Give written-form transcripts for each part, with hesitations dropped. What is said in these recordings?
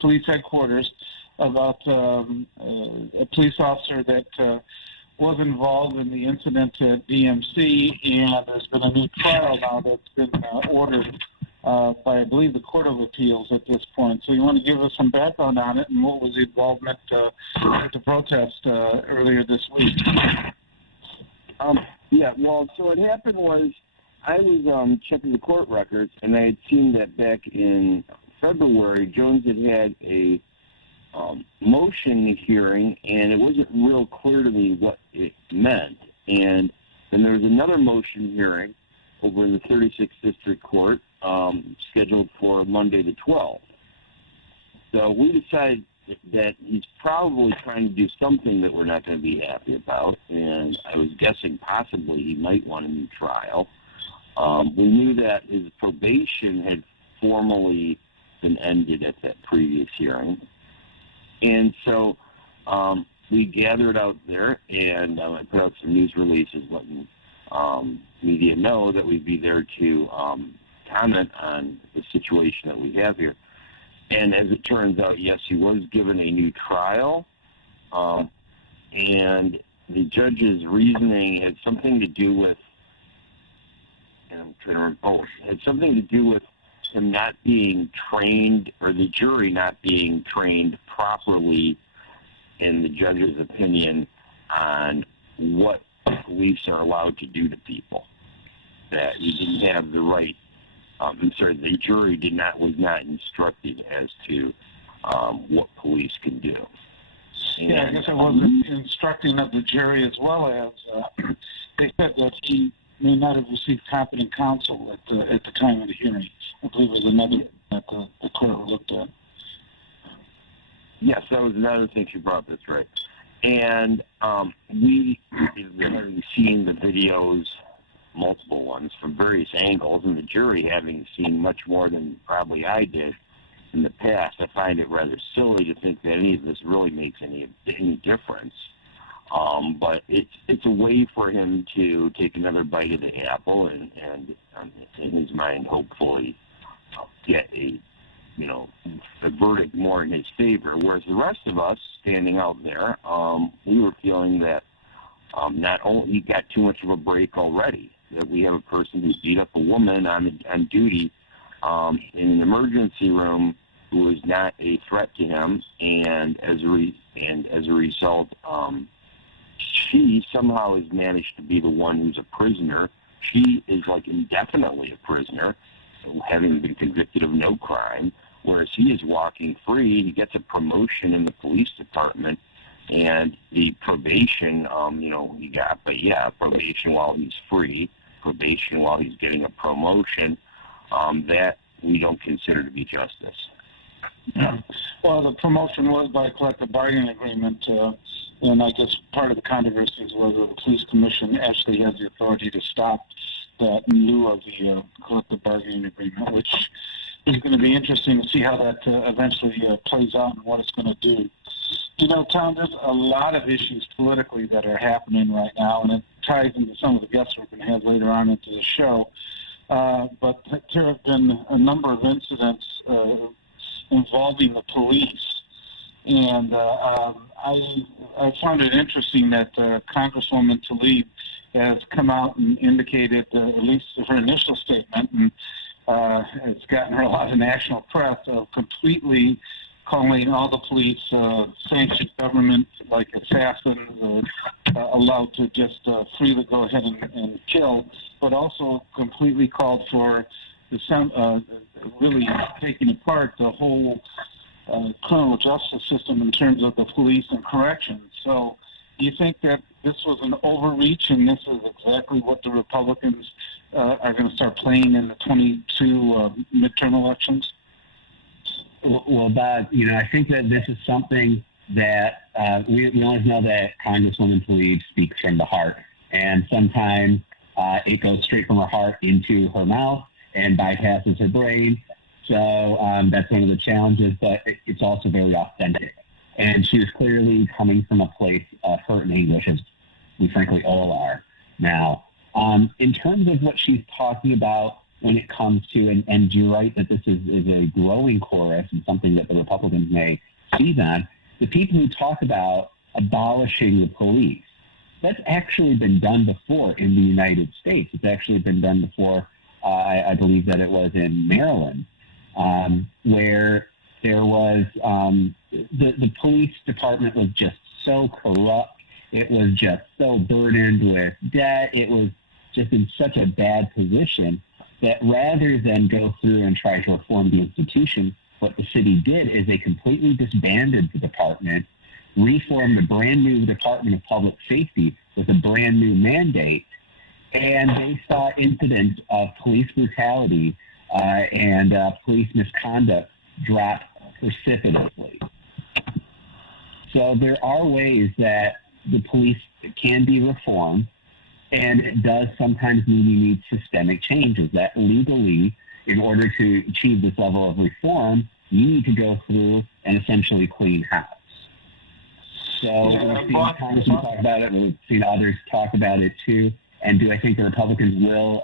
police headquarters about a police officer that was involved in the incident at DMC, and there's been a new trial now that's been ordered by, I believe, the Court of Appeals at this point. So you want to give us some background on it, and what was the involvement with the protest earlier this week? Yeah, well, so what happened was I was checking the court records, and I had seen that back in February, Jones had a motion hearing, and it wasn't real clear to me what it meant. And then there was another motion hearing over in the 36th District Court, scheduled for Monday the 12th. So we decided that he's probably trying to do something that we're not going to be happy about, and I was guessing possibly he might want a new trial. We knew that his probation had formally been ended at that previous hearing. And so we gathered out there, and I put out some news releases letting media know that we'd be there to comment on the situation that we have here. And as it turns out, yes, he was given a new trial, and the judge's reasoning had something to do with, and I'm trying to remember, had something to do with him not being trained, or the jury not being trained properly, in the judge's opinion, on what police are allowed to do to people. That he didn't have the right, the jury was not instructed as to what police can do. And, yeah, I guess it wasn't instructing of the jury, as well as they said that he may not have received competent counsel at the time of the hearing. I believe it was another that the court looked at. Yes, that was another thing she brought. That's right. And we have seen the videos, multiple ones, from various angles, and the jury having seen much more than probably I did in the past. I find it rather silly to think that any of this really makes any difference. But it's a way for him to take another bite of the apple and in his mind, hopefully get a verdict more in his favor. Whereas the rest of us standing out there, we were feeling that not only he got too much of a break already, that we have a person who beat up a woman on duty in an emergency room who was not a threat to him, and as a result, she somehow has managed to be the one who's a prisoner. She is like indefinitely a prisoner, having been convicted of no crime, whereas he is walking free. He gets a promotion in the police department, and the probation, he got, but yeah, probation while he's free, probation while he's getting a promotion, that we don't consider to be justice. Yeah. Well, the promotion was by collective bargaining agreement, and I guess part of the controversy is whether the police commission actually has the authority to stop that in lieu of the collective bargaining agreement, which is going to be interesting to see how that eventually plays out and what it's going to do. You know, Tom, there's a lot of issues politically that are happening right now, and it ties into some of the guests we're going to have later on into the show. But there have been a number of incidents involving the police, and I found it interesting that Congresswoman Tlaib has come out and indicated, at least her initial statement, and it's gotten her a lot of national press, completely calling all the police sanctioned government, like assassins, allowed to just freely go ahead and kill, but also completely called for really taking apart the whole criminal justice system in terms of the police and corrections. So do you think that this was an overreach, and this is exactly what the Republicans are going to start playing in the 22 midterm elections? Well, Bob, I think that this is something that we always know that Congresswoman Tlaib speaks from the heart, and sometimes it goes straight from her heart into her mouth and bypasses her brain. So that's one of the challenges, but it's also very authentic. And she was clearly coming from a place of hurt and anguish, as we frankly all are now. In terms of what she's talking about when it comes to, and you're right that this is a growing chorus and something that the Republicans may seize on, the people who talk about abolishing the police. That's actually been done before in the United States. It's actually been done before, I believe that it was in Maryland, where there was, the police department was just so corrupt. It was just so burdened with debt. It was just in such a bad position that rather than go through and try to reform the institution, what the city did is they completely disbanded the department, reformed a brand new Department of Public Safety with a brand new mandate, and they saw incidents of police brutality and police misconduct drop precipitously. So there are ways that the police can be reformed, and it does sometimes need systemic changes. That legally, in order to achieve this level of reform, you need to go through and essentially clean house. So we've seen Congressman talk about it. We've seen others talk about it too. And do I think the Republicans will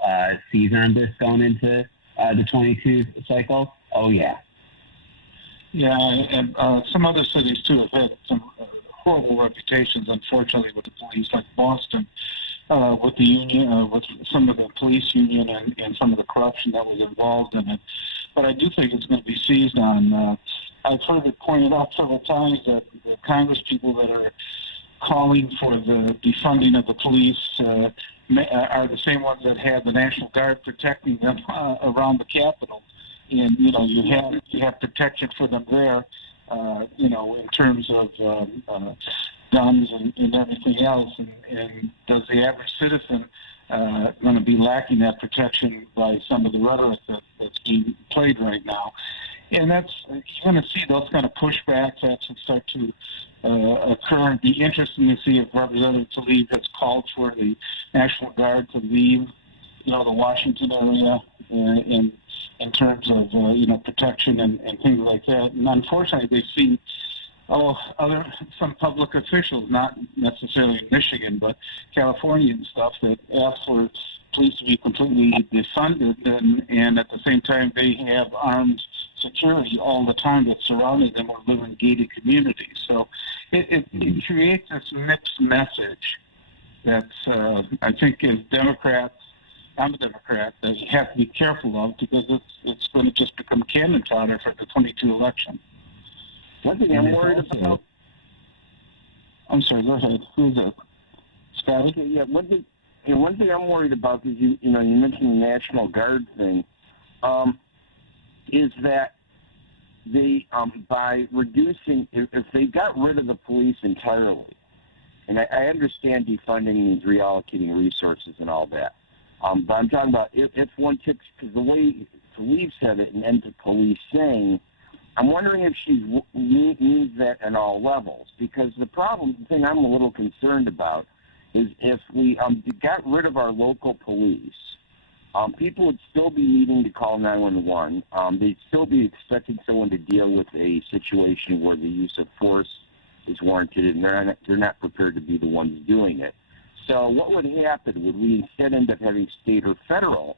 seize on this going into the 22 cycle? Oh, yeah. Yeah, and some other cities too have had some horrible reputations, unfortunately, with the police, like Boston, with the union, with some of the police union and some of the corruption that was involved in it. But I do think it's going to be seized on. I've heard it pointed out several times that the Congress people that are calling for the defunding of the police are the same ones that have the National Guard protecting them around the Capitol. And, you know, you have protection for them there, you know, in terms of guns and everything else. And does the average citizen going to be lacking that protection by some of the rhetoric that's being played right now? And that's, you're going to see those kind of pushbacks that start to occur. It'd be interesting to see if Representative Tlaib has called for the National Guard to leave, you know, the Washington area in terms of, you know, protection and things like that. And unfortunately, they've seen some public officials, not necessarily in Michigan, but California and stuff, that ask for police to be completely defunded, and at the same time they have armed security all the time that surrounded them or live in gated communities. So it creates this mixed message that I think as Democrats, I'm a Democrat, that you have to be careful of, because it's going to just become cannon fodder for the 22 election. One thing I'm worried about. I'm sorry, go ahead. Who's that? Scotty? Okay, yeah, one thing I'm worried about is you mentioned the National Guard thing, is that they by reducing, if they got rid of the police entirely, and I understand defunding means reallocating resources and all that, but I'm talking about if one takes, because the way Tlaib said it and ends the police saying, I'm wondering if she means that at all levels, because the thing I'm a little concerned about is if we got rid of our local police, people would still be needing to call 911. They'd still be expecting someone to deal with a situation where the use of force is warranted, and they're not prepared to be the ones doing it. So what would happen? Would we instead end up having state or federal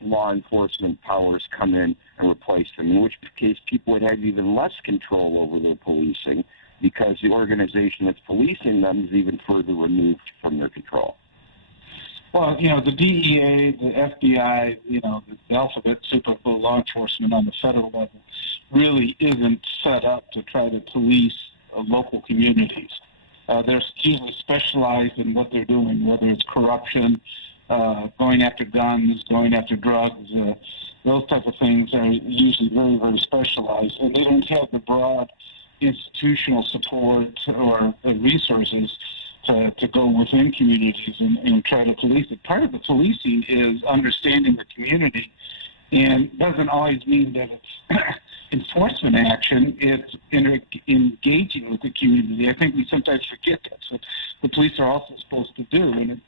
law enforcement powers come in and replace them, in which case people would have even less control over their policing, because the organization that's policing them is even further removed from their control? Well, you know, the DEA, the FBI, you know, the alphabet soup of law enforcement on the federal level really isn't set up to try to police local communities. They're usually specialized in what they're doing, whether it's corruption, going after guns, going after drugs, those type of things are usually very, very specialized, and they don't have the broad institutional support or resources to go within communities and try to police it. Part of the policing is understanding the community, and doesn't always mean that it's enforcement action. It's engaging with the community. I think we sometimes forget that. So the police are also supposed to do. And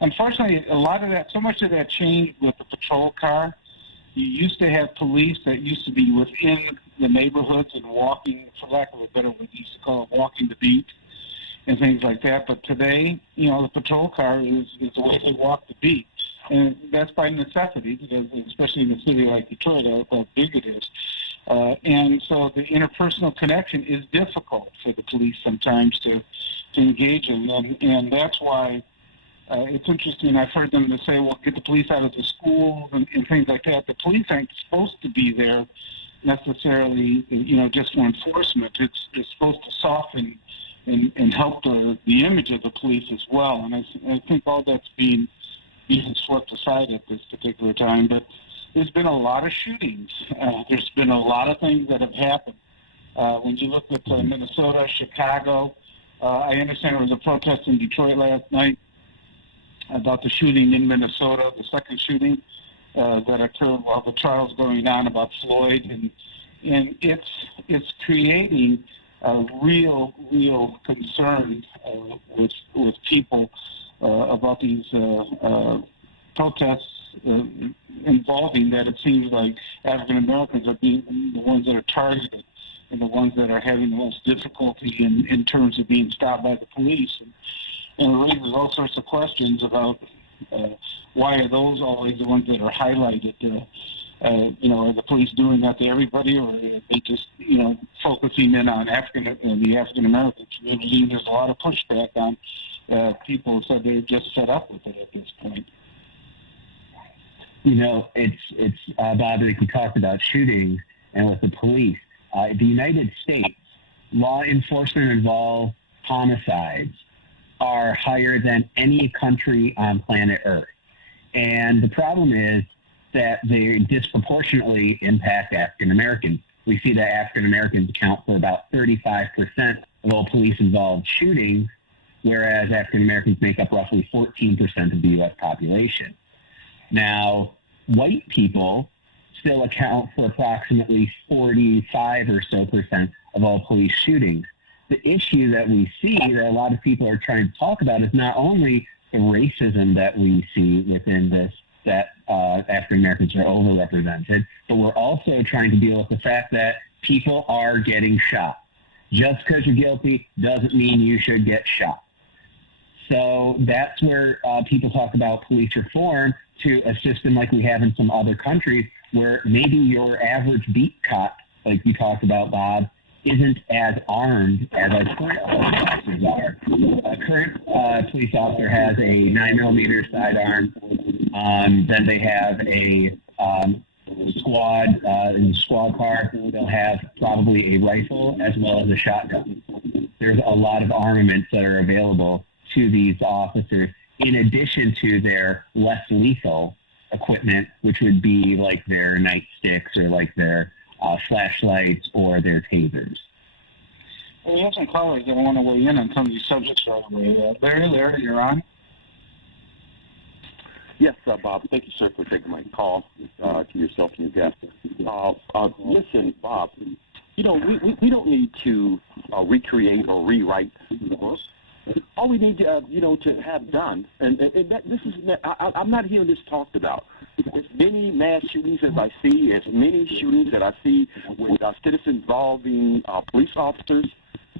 unfortunately, a lot of that, so much of that changed with the patrol car. You used to have police that used to be within the neighborhoods and walking, for lack of a better word, we used to call it walking the beat and things like that. But today, you know, the patrol car is the way they walk the beat. And that's by necessity, because especially in a city like Detroit, how big it is. And so the interpersonal connection is difficult for the police sometimes to engage in. And that's why it's interesting. I've heard them to say, well, get the police out of the schools and things like that. The police aren't supposed to be there necessarily, just for enforcement. It's supposed to soften and help the image of the police as well. And I think all that's being swept aside at this particular time. But there's been a lot of shootings. There's been a lot of things that have happened. When you look at Minnesota, Chicago, I understand there was a protest in Detroit last night about the shooting in Minnesota, the second shooting that occurred while the trial's going on about Floyd, and it's creating a real concern with people about these protests involving that. It seems like African Americans are being the ones that are targeted and the ones that are having the most difficulty in terms of being stopped by the police. And it raises all sorts of questions about why are those always the ones that are highlighted? Are the police doing that to everybody, or are they just, focusing in on the African American community? There's a lot of pushback on people who said they're just fed up with it at this point. It's Bob, like we talked about shootings and with the police. The United States, law enforcement involved homicides are higher than any country on planet Earth. And the problem is that they disproportionately impact African Americans. We see that African Americans account for about 35% of all police-involved shootings, whereas African Americans make up roughly 14% of the U.S. population. Now, white people still account for approximately 45 or so percent of all police shootings. The issue that we see that a lot of people are trying to talk about is not only the racism that we see within this, that African Americans are overrepresented, but we're also trying to deal with the fact that people are getting shot. Just because you're guilty doesn't mean you should get shot. So that's where people talk about police reform to a system like we have in some other countries, where maybe your average beat cop, like you talked about, Bob, isn't as armed as our current police officers are. A current police officer has a 9mm sidearm. Then they have a squad, in the squad car, they'll have probably a rifle as well as a shotgun. There's a lot of armaments that are available to these officers, in addition to their less lethal equipment, which would be like their nightsticks or like their flashlights or their tasers. Well, we have some callers that want to weigh in on some of these subjects right away. Larry, you're on. Yes, Bob. Thank you, sir, for taking my call to yourself and your guest. Listen, Bob, we don't need to recreate or rewrite the book. All we need to, to have done, and I'm not hearing this talked about. As many mass shootings as I see, as many shootings that I see with citizens involving police officers,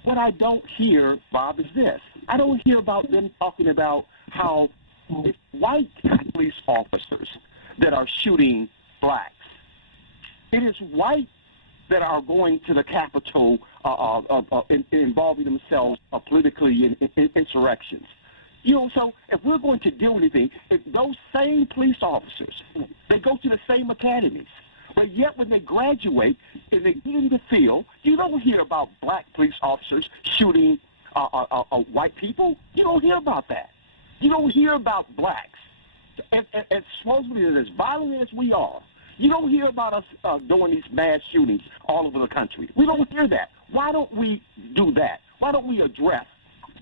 what I don't hear, Bob, is this. I don't hear about them talking about how it's white police officers that are shooting blacks. It is white that are going to the Capitol involving themselves politically in insurrections. So if we're going to do anything, if those same police officers, they go to the same academies, but yet when they graduate and they get in the field, you don't hear about black police officers shooting white people. You don't hear about that. You don't hear about blacks. And supposedly as violent as we are, you don't hear about us doing these mass shootings all over the country. We don't hear that. Why don't we do that? Why don't we address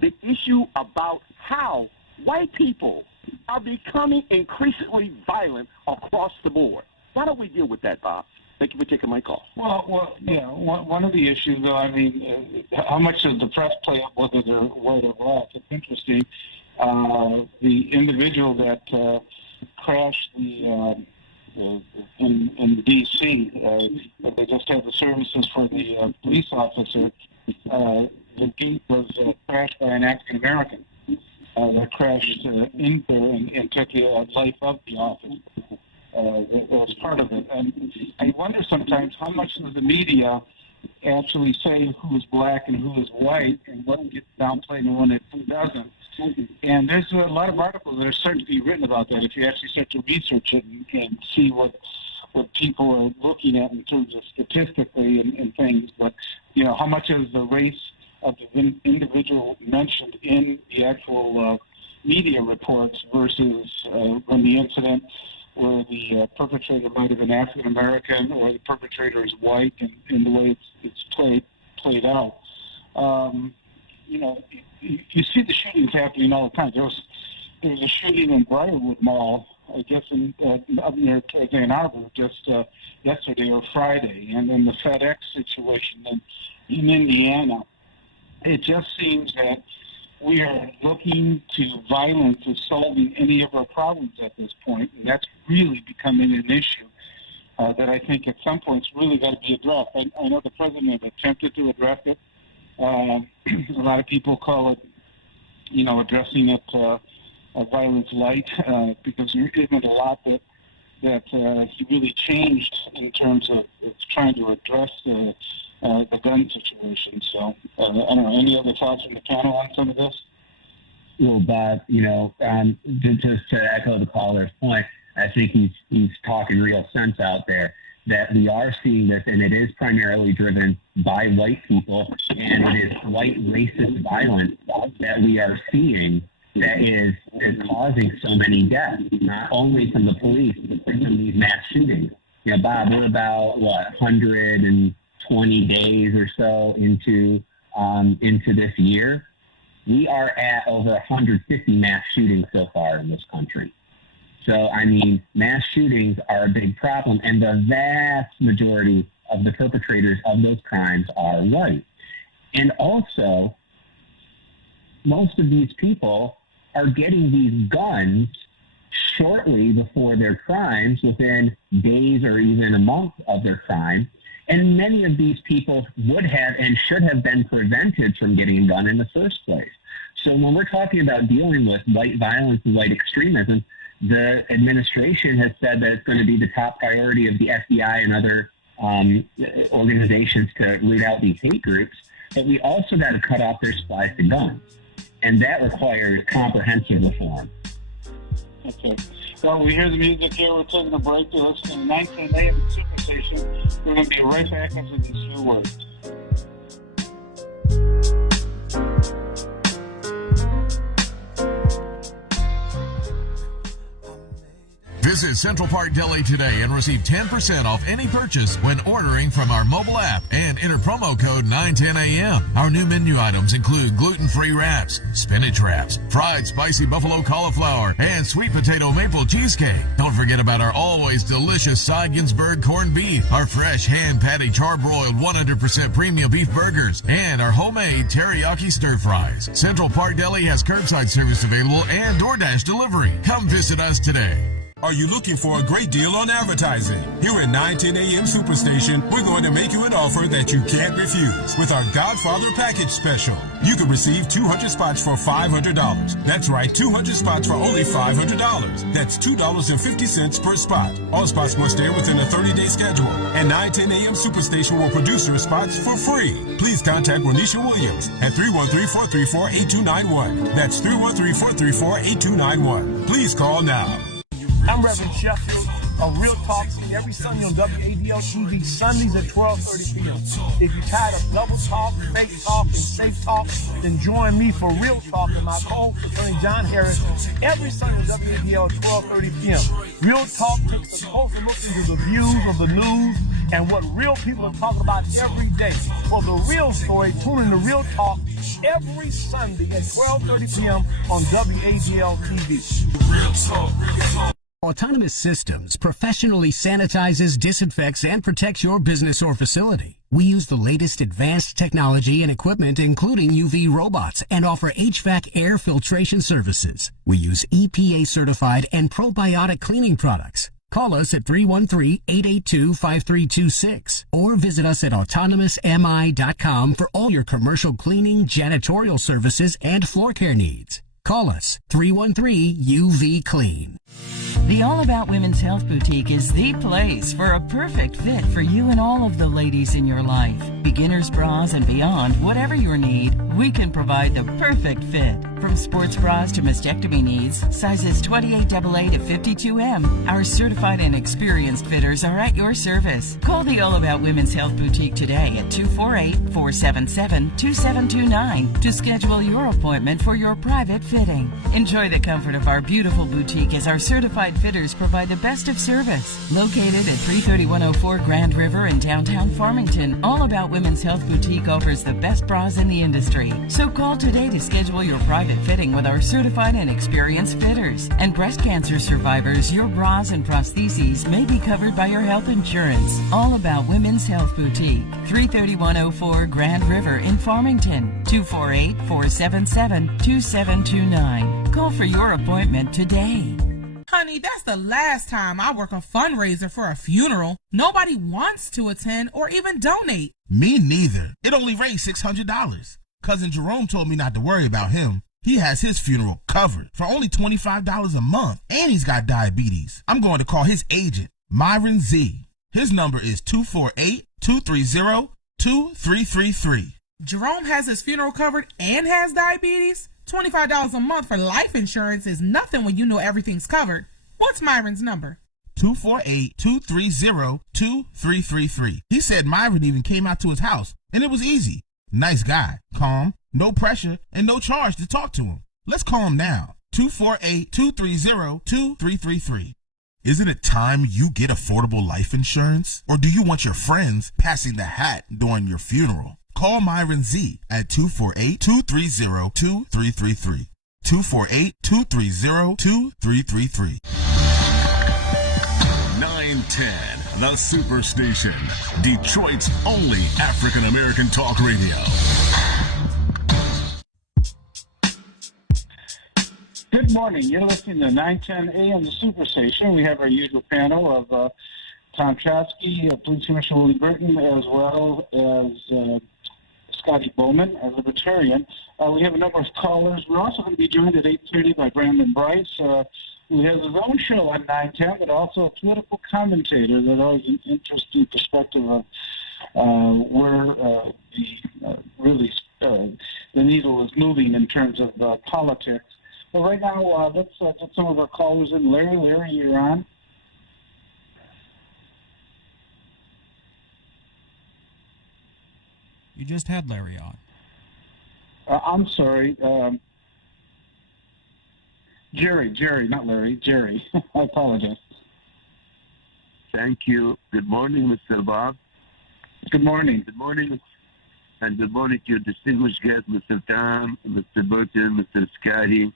the issue about how white people are becoming increasingly violent across the board? Why don't we deal with that, Bob? Thank you for taking my call. Well, yeah. One of the issues, though, I mean, how much does the press play up whether they're white or black? It's interesting. The individual that crashed in D.C., they just had the services for the police officer. The Jeep was crashed by an African American, that crashed in there and took the life of the officer. That was part of it. And I wonder sometimes how much does the media actually say who is black and who is white and what gets downplayed and when it doesn't. And there's a lot of articles that are starting to be written about that if you actually start to research it and see what people are looking at in terms of statistically and things. But, how much is the race of the individual mentioned in the actual media reports versus when the incident where the perpetrator might have been African American or the perpetrator is white, and in the way it's played out. You see the shootings happening all the time. There was a shooting in Briarwood Mall, I guess, up near Ann Arbor just yesterday or Friday, and then the FedEx situation in Indiana. It just seems that we are looking to violence as solving any of our problems at this point, and that's really becoming an issue that I think at some point it's really got to be addressed. I know the president attempted to address it. A lot of people call it, addressing it violence light, because there isn't a lot that he really changed in terms of trying to address the gun situation. So, I don't know, any other thoughts from the panel on some of this? Well, Bob, just to echo the caller's point, I think he's talking real sense out there, that we are seeing this, and it is primarily driven by white people, and it is white racist violence that we are seeing that is causing so many deaths, not only from the police, but from these mass shootings. Bob, we're about, 120 days or so into this year. We are at over 150 mass shootings so far in this country. So, mass shootings are a big problem, and the vast majority of the perpetrators of those crimes are white. And also, most of these people are getting these guns shortly before their crimes, within days or even a month of their crime. And many of these people would have and should have been prevented from getting a gun in the first place. So when we're talking about dealing with white violence and white extremism, the administration has said that it's going to be the top priority of the FBI and other organizations to root out these hate groups. But we also got to cut off their supplies to guns. And that requires comprehensive reform. Okay. Well, we hear the music here. We're taking a break. You're listening to 910 AM Superstation. We're going to be right back after these few words. Visit Central Park Deli today and receive 10% off any purchase when ordering from our mobile app and enter promo code 910AM. Our new menu items include gluten-free wraps, spinach wraps, fried spicy buffalo cauliflower, and sweet potato maple cheesecake. Don't forget about our always delicious Seiginsburg corned beef, our fresh hand-patty charbroiled 100% premium beef burgers, and our homemade teriyaki stir fries. Central Park Deli has curbside service available and DoorDash delivery. Come visit us today. Are you looking for a great deal on advertising? Here at 910 AM Superstation, we're going to make you an offer that you can't refuse with our Godfather Package Special. You can receive 200 spots for $500. That's right, 200 spots for only $500. That's $2.50 per spot. All spots must air within a 30-day schedule, and 910 AM Superstation will produce your spots for free. Please contact Renisha Williams at 313-434-8291. That's 313-434-8291. Please call now. I'm Reverend Sheffield of Real Talk every Sunday on WADL TV, Sundays at 12:30 p.m. If you're tired of double talk, fake talk, and safe talk, then join me for Real Talk and my co-host, Attorney John Harris, every Sunday on WADL at 12:30 p.m. Real Talk takes a closer look into the views of the news and what real people are talking about every day. For the real story, tune in to Real Talk every Sunday at 12:30 p.m. on WADL TV. Real Talk. Autonomous Systems professionally sanitizes, disinfects, and protects your business or facility. We use the latest advanced technology and equipment, including UV robots, and offer HVAC air filtration services. We use EPA-certified and probiotic cleaning products. Call us at 313-882-5326 or visit us at autonomousmi.com for all your commercial cleaning, janitorial services, and floor care needs. Call us 313-UV-CLEAN. The All About Women's Health Boutique is the place for a perfect fit for you and all of the ladies in your life. Beginners bras and beyond, whatever your need, we can provide the perfect fit. From sports bras to mastectomy needs, sizes 28AA to 52M, our certified and experienced fitters are at your service. Call the All About Women's Health Boutique today at 248-477-2729 to schedule your appointment for your private fitting. Enjoy the comfort of our beautiful boutique as our certified fitters provide the best of service. Located at 33104 Grand River in downtown Farmington, All About Women's Health Boutique offers the best bras in the industry. So call today to schedule your private fitting with our certified and experienced fitters. And breast cancer survivors, your bras and prostheses may be covered by your health insurance. All About Women's Health Boutique, 33104 Grand River in Farmington, 248-477-2729. Call for your appointment today. Honey, that's the last time I work a fundraiser for a funeral. Nobody wants to attend or even donate. Me neither. It only raised $600. Cousin Jerome told me not to worry about him. He has his funeral covered for only $25 a month, and he's got diabetes. I'm going to call his agent, Myron Z. His number is 248-230-2333. Jerome has his funeral covered and has diabetes? $25 a month for life insurance is nothing when you know everything's covered. What's Myron's number? 248-230-2333. He said Myron even came out to his house, and it was easy. Nice guy, calm, no pressure, and no charge to talk to him. Let's call him now. 248-230-2333. Isn't it time you get affordable life insurance? Or do you want your friends passing the hat during your funeral? Call Myron Z at 248-230-2333. 248-230-2333. 910, the Superstation. Detroit's only African-American talk radio. Good morning. You're listening to 910 AM the Superstation. We have our usual panel of Tom Choske, Police Commissioner Willie Burton, as well as Scotty Boman, a Libertarian. We have a number of callers. We're also going to be joined at 8:30 by Brandon Brice, who has his own show on 910, but also a political commentator that always an interesting perspective of where the needle is moving in terms of politics. But right now, let's get some of our callers in. Larry, you're on. You just had Larry on. I'm sorry. Jerry, not Larry. Jerry. I apologize. Thank you. Good morning, Mr. Bob. Good morning. Good morning. And good morning to your distinguished guests, Mr. Tom, Mr. Burton, Mr. Scotty.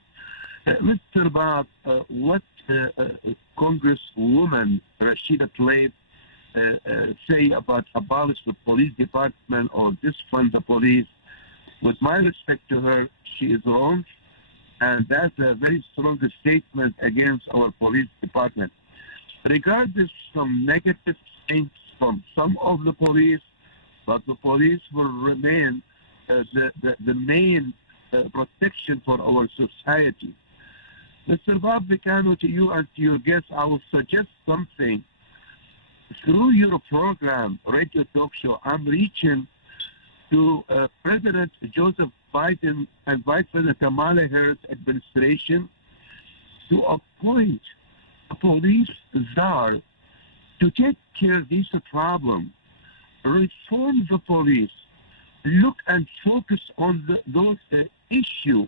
Mr. Bob, what Congresswoman Rashida Tlaib say about abolish the police department or disfund the police? With my respect to her, she is wrong, and that's a very strong statement against our police department. Regardless some negative things from some of the police, but the police will remain the main protection for our society. Mr. Bob Ficano, to you and to your guests, I will suggest something. Through your program, radio talk show, I'm reaching to President Joseph Biden and Vice President Kamala Harris administration to appoint a police czar to take care of this problem, reform the police, look and focus on those issues,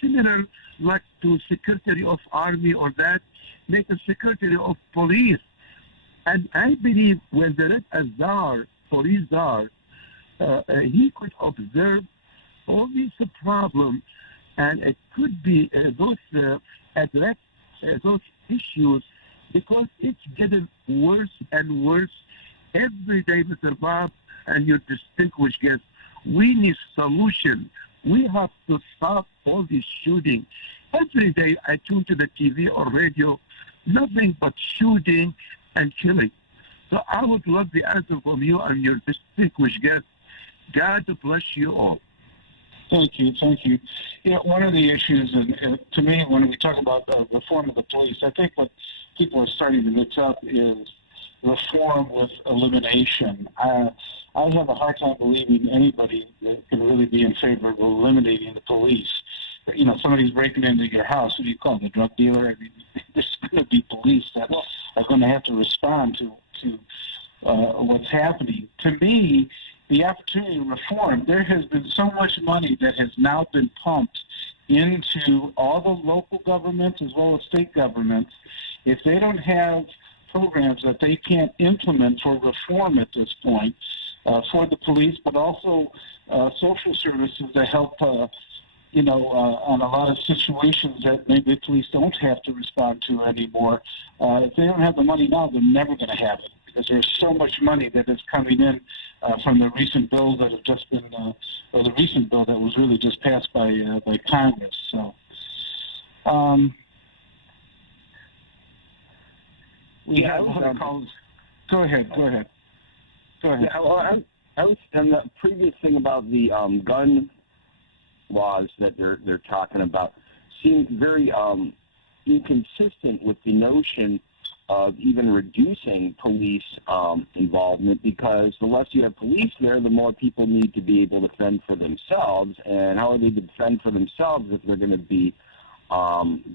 similar like to Secretary of Army or that, make a Secretary of Police. And I believe when there is a czar, police czar, he could observe all these problems, and it could be address those issues, because it's getting worse and worse every day, Mr. Bob, and your distinguished guests. We need solution. We have to stop all this shooting. Every day I tune to the TV or radio, nothing but shooting and killing. So I would love the answer from you and your distinguished guests. God bless you all. Thank you. You know, one of the issues, and to me, when we talk about the reform of the police, I think what people are starting to mix up is reform with elimination. I have a hard time believing anybody that can really be in favor of eliminating the police. You know, somebody's breaking into your house. Who do you call them? The drug dealer? I mean, there's going to be police that are going to have to respond to what's happening. To me, the opportunity to reform, there has been so much money that has now been pumped into all the local governments as well as state governments. If they don't have programs that they can't implement for reform at this point for the police, but also social services that help, on a lot of situations that maybe the police don't have to respond to anymore. If they don't have the money now, they're never going to have it, because there's so much money that is coming in from the recent bills that have just been, or the recent bill that was really just passed by Congress. So, yeah, Go ahead. Yeah, well, I was on the previous thing about the gun laws that they're talking about seem very inconsistent with the notion of even reducing police involvement, because the less you have police there, the more people need to be able to fend for themselves. And how are they to defend for themselves if they're going to be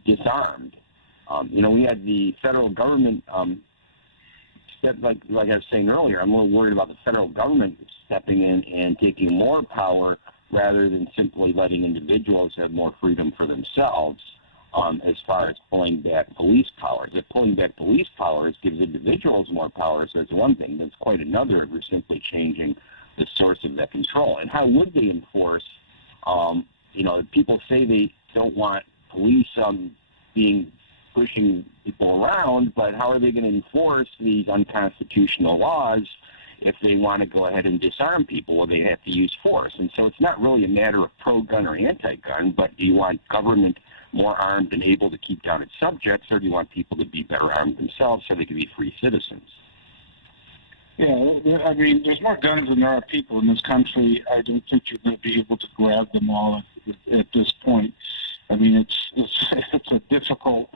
disarmed? We had the federal government, like I was saying earlier, I'm more worried about the federal government stepping in and taking more power rather than simply letting individuals have more freedom for themselves. As far as pulling back police powers. If pulling back police powers gives individuals more powers, that's one thing. That's quite another if we're simply changing the source of that control. And how would they enforce, people say they don't want police pushing people around, but how are they going to enforce these unconstitutional laws if they want to go ahead and disarm people? Well, they have to use force. And so it's not really a matter of pro-gun or anti-gun, but do you want government more armed and able to keep down its subjects, or do you want people to be better armed themselves so they can be free citizens? Yeah, I mean, there's more guns than there are people in this country. I don't think you're going to be able to grab them all at this point. I mean, it's a difficult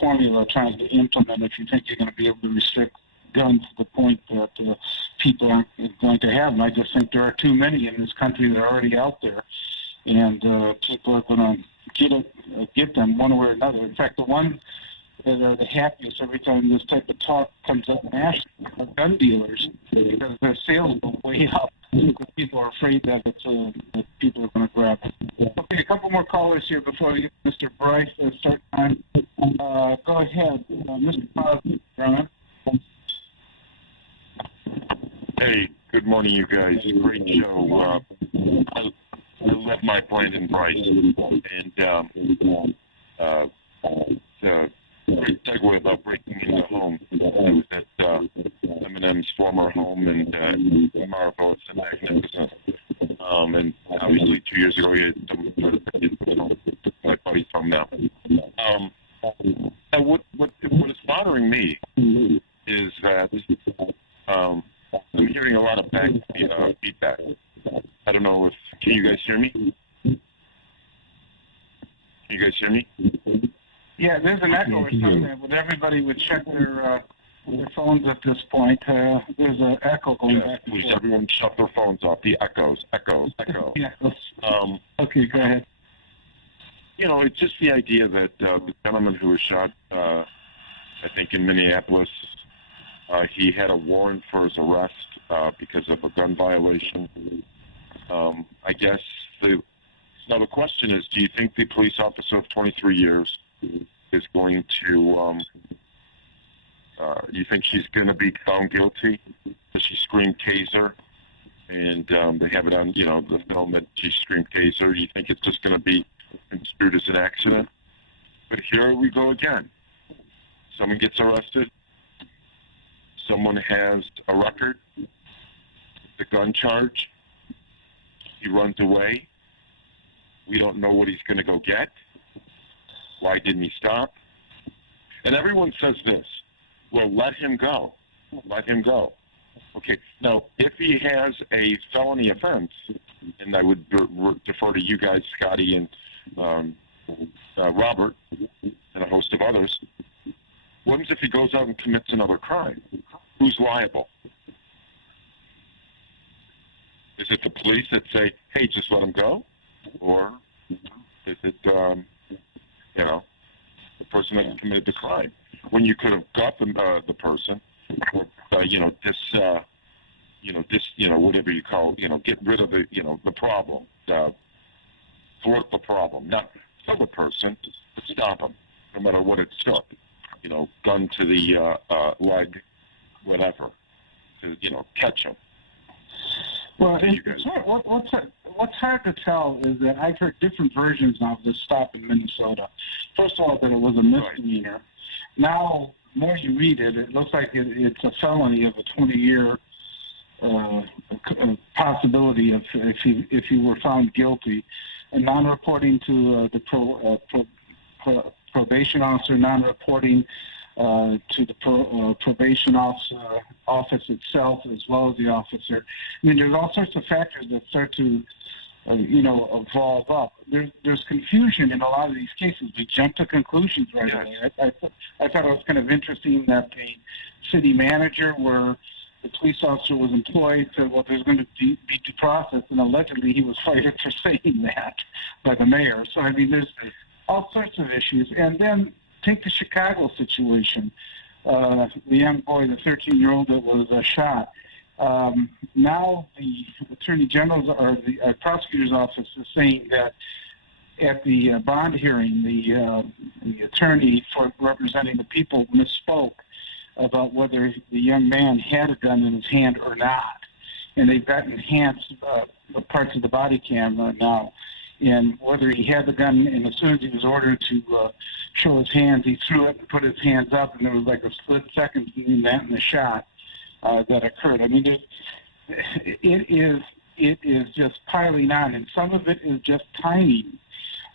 formula trying to implement if you think you're going to be able to restrict guns to the point that people aren't going to have them. I just think there are too many in this country that are already out there. And people are going to get them one way or another. In fact, the ones that are the happiest every time this type of talk comes up nationally are gun dealers, because their sales go way up. People are afraid that that people are going to grab it. Okay, a couple more callers here before we get Mr. Brice at start time. Go ahead, Mr. Brian. Hey, good morning, you guys. Great show. I love my friend in Brice, and great segue about breaking into the home. I was at Eminem's former home, and marvelous and magnificent. And obviously 2 years ago, he had some sort of break into his home. My buddy from now. What is bothering me is that I'm hearing a lot of back feedback. I don't know can you guys hear me? Can you guys hear me? Yeah, there's an echo or something. When everybody would check their phones at this point, there's an echo going back. Please, everyone shut their phones off. The echoes. Yeah. Okay, go ahead. It's just the idea that the gentleman who was shot, I think in Minneapolis, he had a warrant for his arrest because of a gun violation. I guess the question is, do you think the police officer of 23 years is going to, you think she's going to be found guilty? Does she scream taser? And they have it on, the film that she screamed taser. Do you think it's just going to be construed as an accident? But here we go again. Someone gets arrested. Someone has a record. The gun charge. He runs away. We don't know what he's going to go get. Why didn't he stop? And everyone says this, well, let him go. Let him go. Okay, now, if he has a felony offense, and I would defer to you guys, Scotty and Robert, and a host of others. What happens if he goes out and commits another crime? Who's liable? Is it the police that say, hey, just let him go? Or is it, the person that committed the crime? When you could have got the person, whatever you call, get rid of the problem, thwart the problem, not kill the person, but stop him, no matter what it took. Gun to the leg, whatever, to catch him. Well, what's hard to tell is that I've heard different versions of this stop in Minnesota. First of all, that it was a misdemeanor. Right. Now, the more you read it, it looks like it's a felony of a 20-year possibility if he were found guilty. And non-reporting to the probation officer, non-reporting to the probation office itself, as well as the officer. I mean, there's all sorts of factors that start to, evolve up. There's confusion in a lot of these cases. We jump to conclusions right away. I thought it was kind of interesting that the city manager, where the police officer was employed, said, well, there's going to be due process, and allegedly he was fired for saying that by the mayor. So, I mean, there's all sorts of issues. And then take the Chicago situation. The young boy, the 13-year-old that was shot. Now the Attorney General's or the prosecutor's office is saying that at the bond hearing, the attorney for representing the people misspoke about whether the young man had a gun in his hand or not. And they've got enhanced parts of the body camera now. And whether he had the gun, and as soon as he was ordered to show his hands, he threw it and put his hands up, and there was like a split second between that and the shot that occurred. I mean, it is just piling on, and some of it is just timing.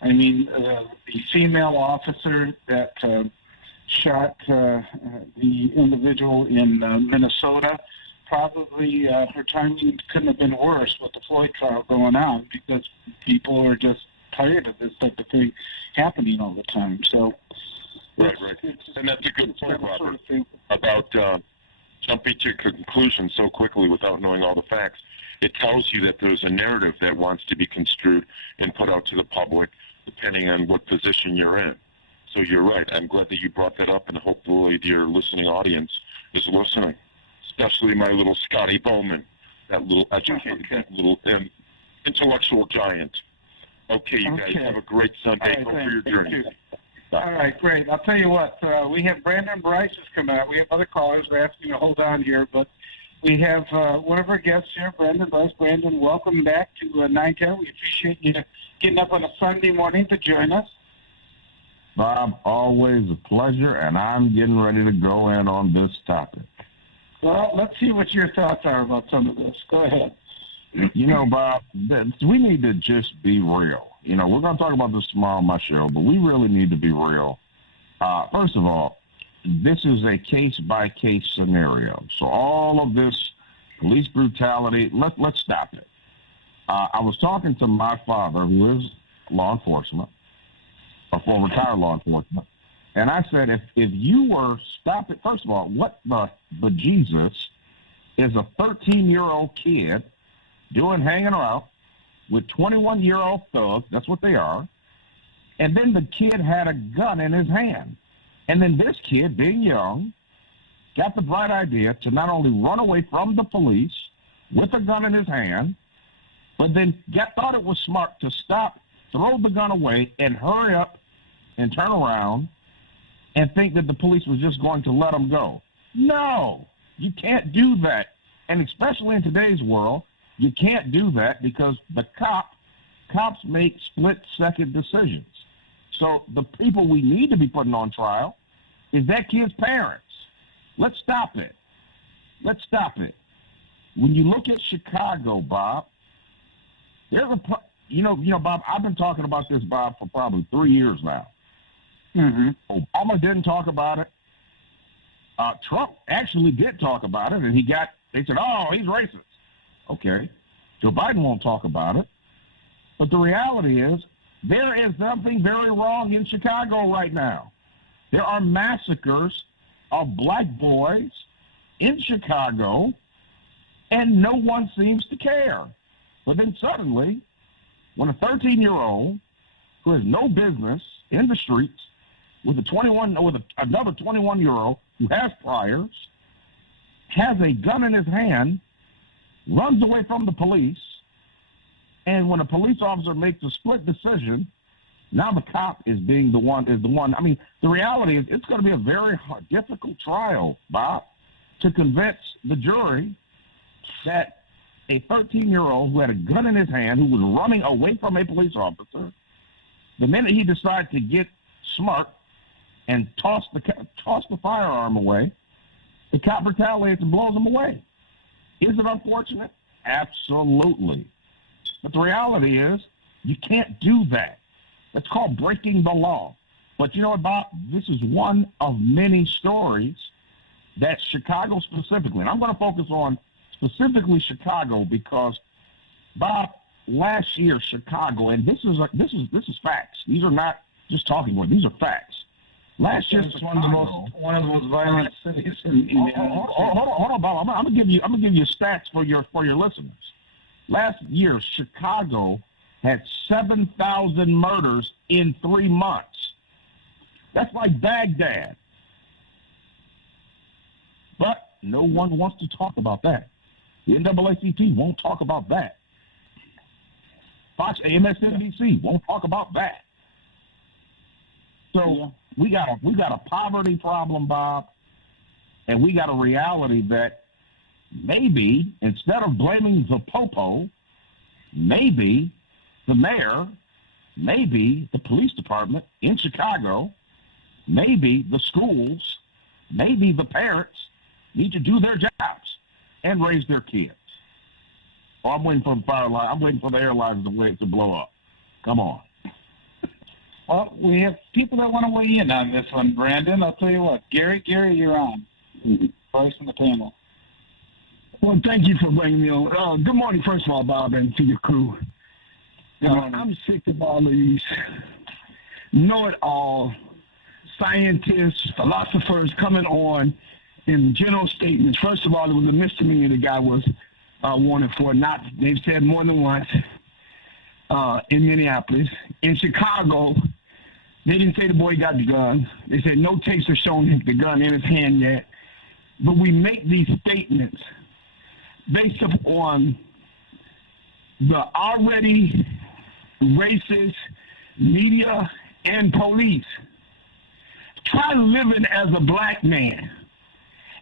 I mean, the female officer that shot the individual in Minnesota, probably her timing couldn't have been worse with the Floyd trial going on, because people are just tired of this type of thing happening all the time. So, right. And that's a good point, Robert, about jumping to conclusions so quickly without knowing all the facts. It tells you that there's a narrative that wants to be construed and put out to the public, depending on what position you're in. So you're right. I'm glad that you brought that up, and hopefully your listening audience is listening, especially my little Scotty Boman, that little educated, that little intellectual giant. Okay, you guys have a great Sunday. Go for your journey. All right, great. I'll tell you what, we have Brandon Brice has come out. We have other callers. We're asking you to hold on here, but we have one of our guests here, Brandon Brice. Brandon, welcome back to 910. We appreciate you getting up on a Sunday morning to join us. Bob, always a pleasure, and I'm getting ready to go in on this topic. Well, let's see what your thoughts are about some of this. Go ahead. Bob, we need to just be real. We're going to talk about this tomorrow on my show, but we really need to be real. First of all, this is a case-by-case scenario. So all of this police brutality, let's stop it. I was talking to my father, who is law enforcement, or former retired law enforcement, and I said, if you were stop it, first of all, what the Jesus is a 13-year-old kid hanging around with 21-year-old thugs, that's what they are, and then the kid had a gun in his hand. And then this kid, being young, got the bright idea to not only run away from the police with a gun in his hand, but then thought it was smart to stop, throw the gun away, and hurry up and turn around and think that the police was just going to let him go. No, you can't do that. And especially in today's world, you can't do that because the cops make split-second decisions. So the people we need to be putting on trial is that kid's parents. Let's stop it. Let's stop it. When you look at Chicago, Bob, there's Bob, I've been talking about this, Bob, for probably 3 years now. Mm-hmm. Obama didn't talk about it. Trump actually did talk about it, and they said, oh, he's racist. Okay. Joe Biden won't talk about it. But the reality is there is something very wrong in Chicago right now. There are massacres of black boys in Chicago, and no one seems to care. But then suddenly, when a 13-year-old who has no business in the streets with another 21-year-old who has priors, has a gun in his hand, runs away from the police, and when a police officer makes a split decision, now the cop is the one. I mean, the reality is it's going to be a very difficult trial, Bob, to convince the jury that a 13-year-old who had a gun in his hand, who was running away from a police officer, the minute he decided to get smart and toss the firearm away, the cop retaliates and blows him away. Is it unfortunate? Absolutely. But the reality is you can't do that. That's called breaking the law. But you know what, Bob? This is one of many stories that Chicago specifically, and I'm going to focus on specifically Chicago because, Bob, last year Chicago, and this is facts. These are not just talking points. These are facts. Last year, it's one of the most violent cities in the hold on, Bob. I'm gonna give you stats for your listeners. Last year, Chicago had 7,000 murders in 3 months. That's like Baghdad. But no one wants to talk about that. The NAACP won't talk about that. Fox, MSNBC won't talk about that. So we got a poverty problem, Bob, and we got a reality that maybe instead of blaming the popo, maybe the mayor, maybe the police department in Chicago, maybe the schools, maybe the parents need to do their jobs and raise their kids. Oh, I'm waiting for the fire line. I'm waiting for the airlines to blow up. Come on. Well, we have people that want to weigh in on this one, Brandon. I'll tell you what. Gary, you're on. Brice on the panel. Well, thank you for bringing me on. Good morning, first of all, Bob, and to your crew. I'm sick of all of these know-it-all scientists, philosophers coming on in general statements. First of all, it was a misdemeanor the guy was wanted for. They've said more than once in Minneapolis. In Chicago, they didn't say the boy got the gun. They said no tapes have shown the gun in his hand yet. But we make these statements based upon the already racist media and police. Try living as a black man.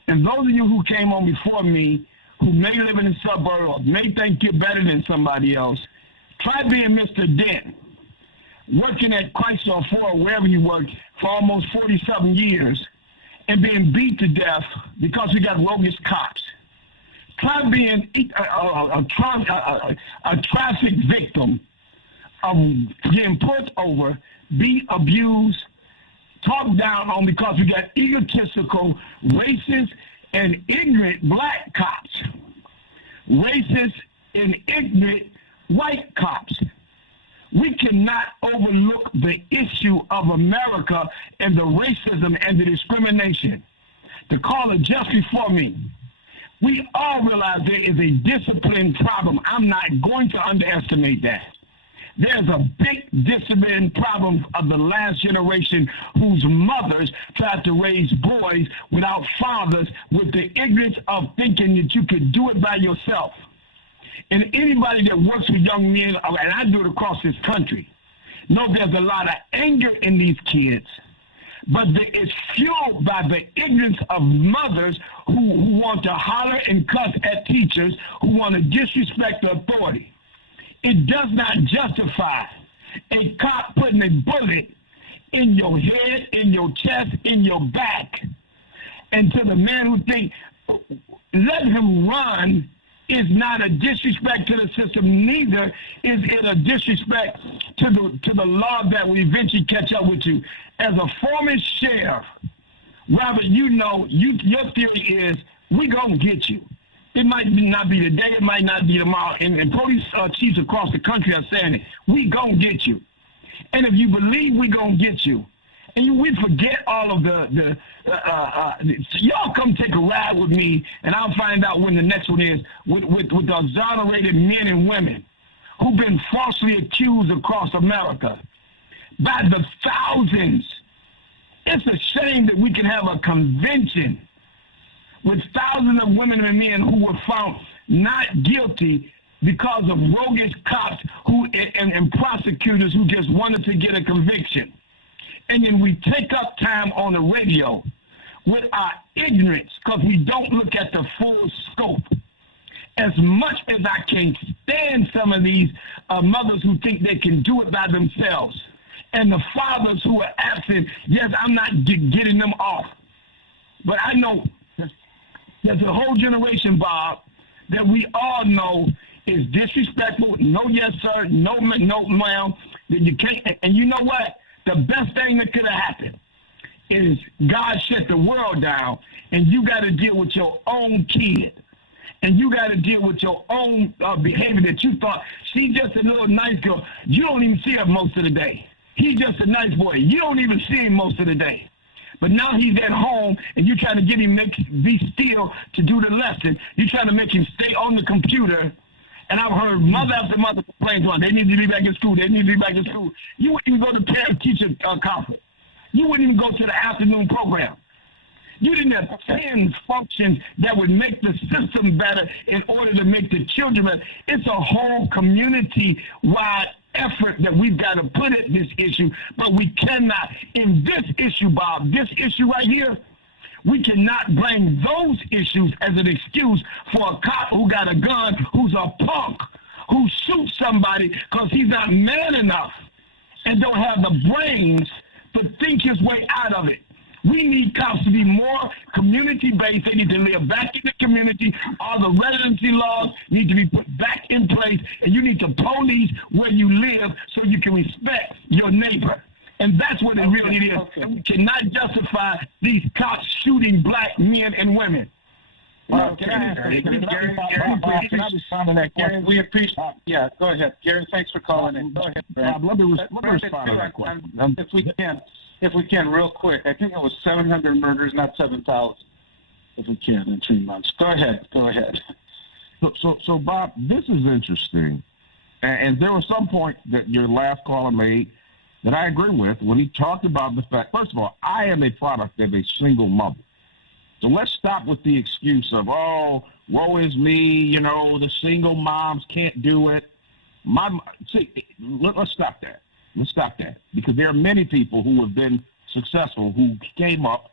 And those of you who came on before me, who may live in the suburbs, may think you're better than somebody else, try being Mr. Dent, working at Chrysler or Ford, wherever you worked, for almost 47 years, and being beat to death because we got roguish cops. Try being a traffic victim of getting put over, beat, abused, talked down on because we got egotistical, racist, and ignorant black cops. Racist and ignorant white cops. We cannot overlook the issue of America and the racism and the discrimination. The caller just before me, we all realize there is a discipline problem. I'm not going to underestimate that. There's a big discipline problem of the last generation whose mothers tried to raise boys without fathers with the ignorance of thinking that you could do it by yourself. And anybody that works with young men, and I do it across this country, know there's a lot of anger in these kids, but it's fueled by the ignorance of mothers who want to holler and cuss at teachers, who want to disrespect the authority. It does not justify a cop putting a bullet in your head, in your chest, in your back. And to the man who thinks, let him run is not a disrespect to the system, neither is it a disrespect to the law that will eventually catch up with you. As a former sheriff, Robert, you know, your theory is, we're going to get you. It might not be today, it might not be tomorrow. And police chiefs across the country are saying it. We gonna get you. And if you believe we gonna get you, and we forget all of y'all come take a ride with me, and I'll find out when the next one is, with the exonerated men and women who've been falsely accused across America by the thousands. It's a shame that we can have a convention with thousands of women and men who were found not guilty because of roguish cops and prosecutors who just wanted to get a conviction. And then we take up time on the radio with our ignorance because we don't look at the full scope. As much as I can stand some of these mothers who think they can do it by themselves, and the fathers who are absent, yes, I'm not getting them off. But I know there's a whole generation, Bob, that we all know is disrespectful. No, yes, sir. No, ma'am. You can't. And you know what? The best thing that could have happened is God shut the world down, and you got to deal with your own kid. And you got to deal with your own behavior that you thought, she's just a little nice girl. You don't even see her most of the day. He's just a nice boy. You don't even see him most of the day. But now he's at home, and you're trying to get him be still to do the lesson. You're trying to make him stay on the computer. And I've heard mother after mother complain, they need to be back in school. They need to be back in school. You wouldn't even go to parent-teacher conference. You wouldn't even go to the afternoon program. You didn't have 10 functions that would make the system better in order to make the children better. It's a whole community-wide effort that we've got to put at this issue, but we cannot. In this issue, Bob, this issue right here, we cannot blame those issues as an excuse for a cop who got a gun, who's a punk, who shoots somebody because he's not man enough and don't have the brains to think his way out of it. We need cops to be more community-based. They need to live back in the community. All the residency laws need to be put back in place, and you need to police where you live so you can respect your neighbor. And that's what it really is. And we cannot justify these cops shooting black men and women. Can I respond to that, Gary? We appreciate. Yeah, go ahead, Gary. Thanks for calling in. Go ahead, Brad. Let me respond to that question. If we can, real quick. I think it was 700 murders, not 7,000. If we can, in 3 months. Go ahead. So Bob, this is interesting, and there was some point that your last caller made that I agree with when he talked about the fact. First of all, I am a product of a single mother. So let's stop with the excuse of, oh, woe is me, the single moms can't do it. Let's stop that. Let's stop that. Because there are many people who have been successful who came up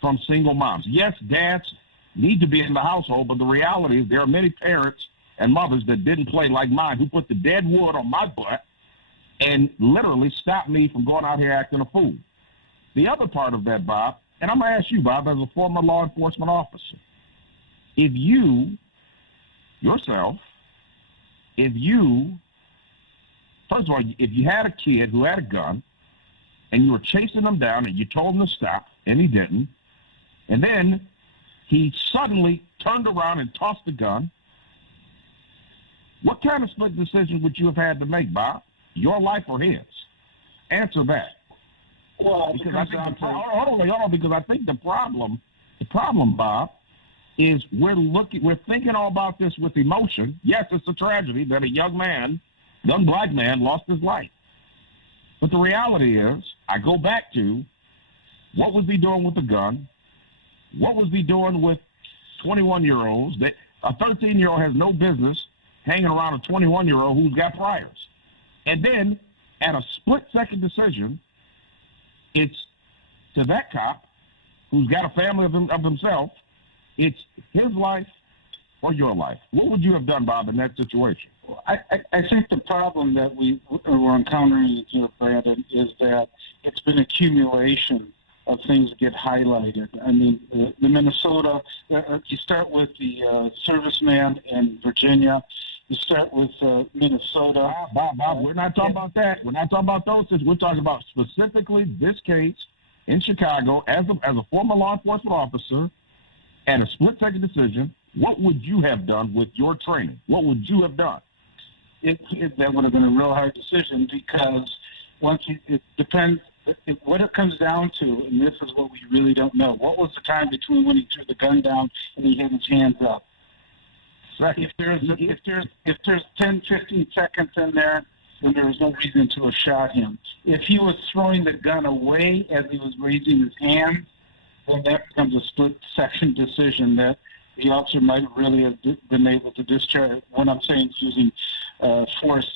from single moms. Yes, dads need to be in the household, but the reality is there are many parents and mothers that didn't play like mine, who put the dead wood on my butt and literally stopped me from going out here acting a fool. The other part of that, Bob, and I'm going to ask you, Bob, as a former law enforcement officer, if you, yourself, first of all, if you had a kid who had a gun and you were chasing him down and you told him to stop and he didn't, and then he suddenly turned around and tossed the gun, what kind of split decision would you have had to make, Bob? Your life or his? Answer that. Well, because I think the problem, Bob, is we're thinking all about this with emotion. Yes, it's a tragedy that a young black man lost his life. But the reality is, I go back to, what was he doing with the gun? What was he doing with 21-year-olds? That a 13-year-old has no business hanging around a 21-year-old who's got priors. And then, at a split-second decision, it's to that cop who's got a family of himself, it's his life or your life. What would you have done, Bob, in that situation? I think the problem that we're encountering here, Brandon, is that it's been accumulation of things that get highlighted. I mean, the Minnesota, you start with the serviceman in Virginia, you start with Minnesota. Bob, we're not talking about that. We're not talking about those things. We're talking about specifically this case in Chicago as a former law enforcement officer, and a split-second decision, What would you have done with your training? What would you have done? That would have been a real hard decision, because it depends. What it comes down to, and this is what we really don't know, what was the time between when he threw the gun down and he had his hands up? Right. If there's 10, 15 seconds in there, then there was no reason to have shot him. If he was throwing the gun away as he was raising his hand, then that becomes a split-second decision that the officer might really have been able to discharge. What I'm saying is using force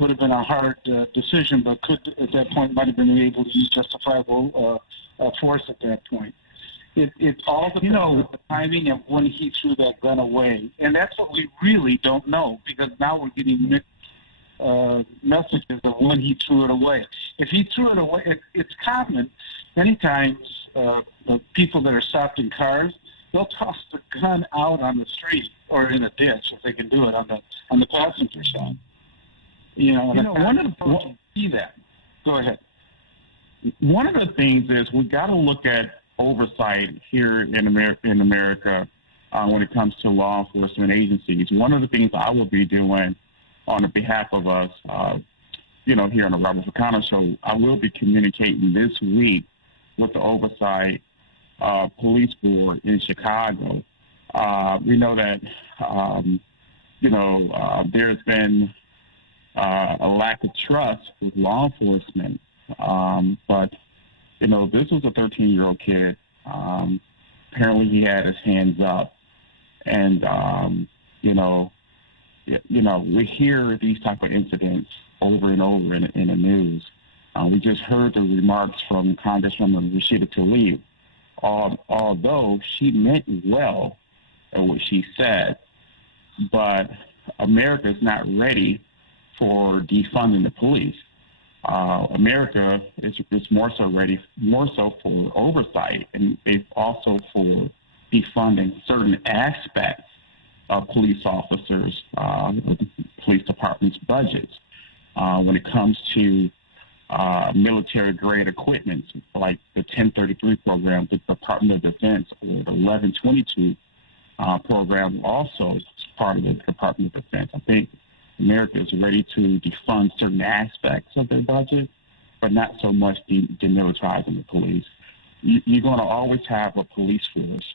would have been a hard decision, but could at that point might have been able to use justifiable force at that point. It all depends on the timing of when he threw that gun away, and that's what we really don't know, because now we're getting messages of when he threw it away. If he threw it away, it's common. Many times, the people that are stopped in cars, they'll toss the gun out on the street or in a ditch if they can do it on the passenger side. See that. Go ahead. One of the things is we got to look at oversight here in America when it comes to law enforcement agencies. One of the things I will be doing on behalf of us, here on the Robert Ficano Show, I will be communicating this week with the Oversight Police Board in Chicago. We know that, there's been a lack of trust with law enforcement. But, this was a 13-year-old kid. Apparently he had his hands up. And, we hear these type of incidents over and over in the news. We just heard the remarks from Congresswoman Rashida Tlaib. Although she meant well at what she said, but America is not ready for defunding the police. America is more so for oversight, and it's also for defunding certain aspects of police officers, police departments' budgets. When it comes to military-grade equipment, like the 1033 program, the Department of Defense, or the 1122 program, also is part of the Department of Defense. I think America is ready to defund certain aspects of their budget, but not so much demilitarizing the police. You're going to always have a police force,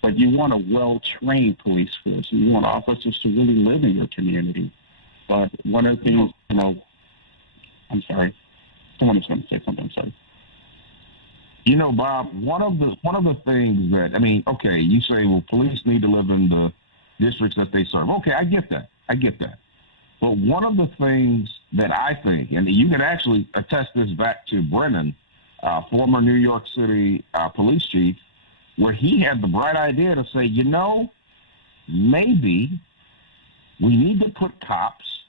but you want a well-trained police force, and you want officers to really live in your community. But one of the things, I'm sorry, someone is going to say something. I'm sorry. Bob, one of the things that, okay, you say, well, police need to live in the districts that they serve. Okay, I get that. But one of the things that I think, and you can actually attest this back to Brennan, former New York City police chief, where he had the bright idea to say, maybe we need to put cops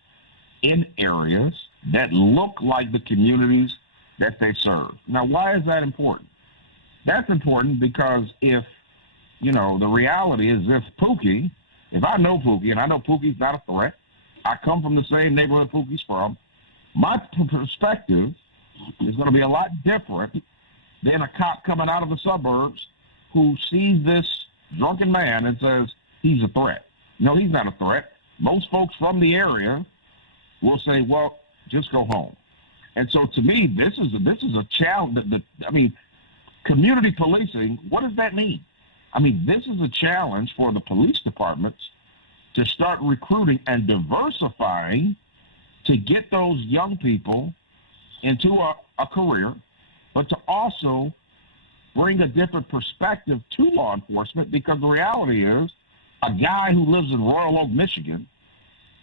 in areas that look like the communities that they serve. Now, why is that important? That's important because if, the reality is if I know Pookie, and I know Pookie's not a threat, I come from the same neighborhood Pookie's from, my perspective is going to be a lot different than a cop coming out of the suburbs who sees this drunken man and says he's a threat. No, he's not a threat. Most folks from the area will say, well, just go home. And so to me, this is a challenge. Community policing, what does that mean? This is a challenge for the police departments to start recruiting and diversifying to get those young people into a career, but to also bring a different perspective to law enforcement, because the reality is a guy who lives in Royal Oak, Michigan,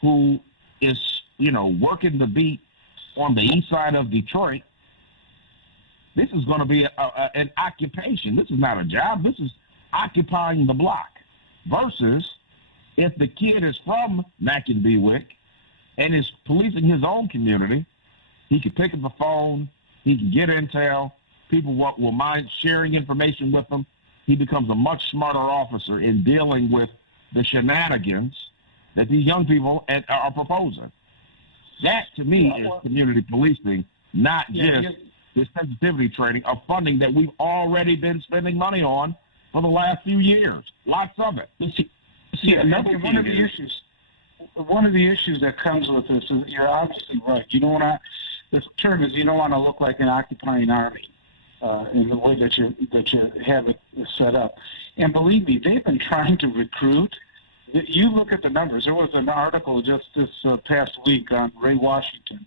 who is, working the beat on the east side of Detroit, this is going to be an occupation. This is not a job. This is occupying the block. Versus if the kid is from Mackin-Bewick and is policing his own community, he can pick up the phone, he can get intel, people will mind sharing information with him. He becomes a much smarter officer in dealing with the shenanigans that these young people are proposing. That, to me, is community policing, not just the sensitivity training of funding that we've already been spending money on for the last few years. Lots of it. One of the issues that comes with this is you're obviously right. You don't want to. The term is you don't want to look like an occupying army in the way that you have it set up. And believe me, they've been trying to recruit. You look at the numbers. There was an article just this past week on Ray Washington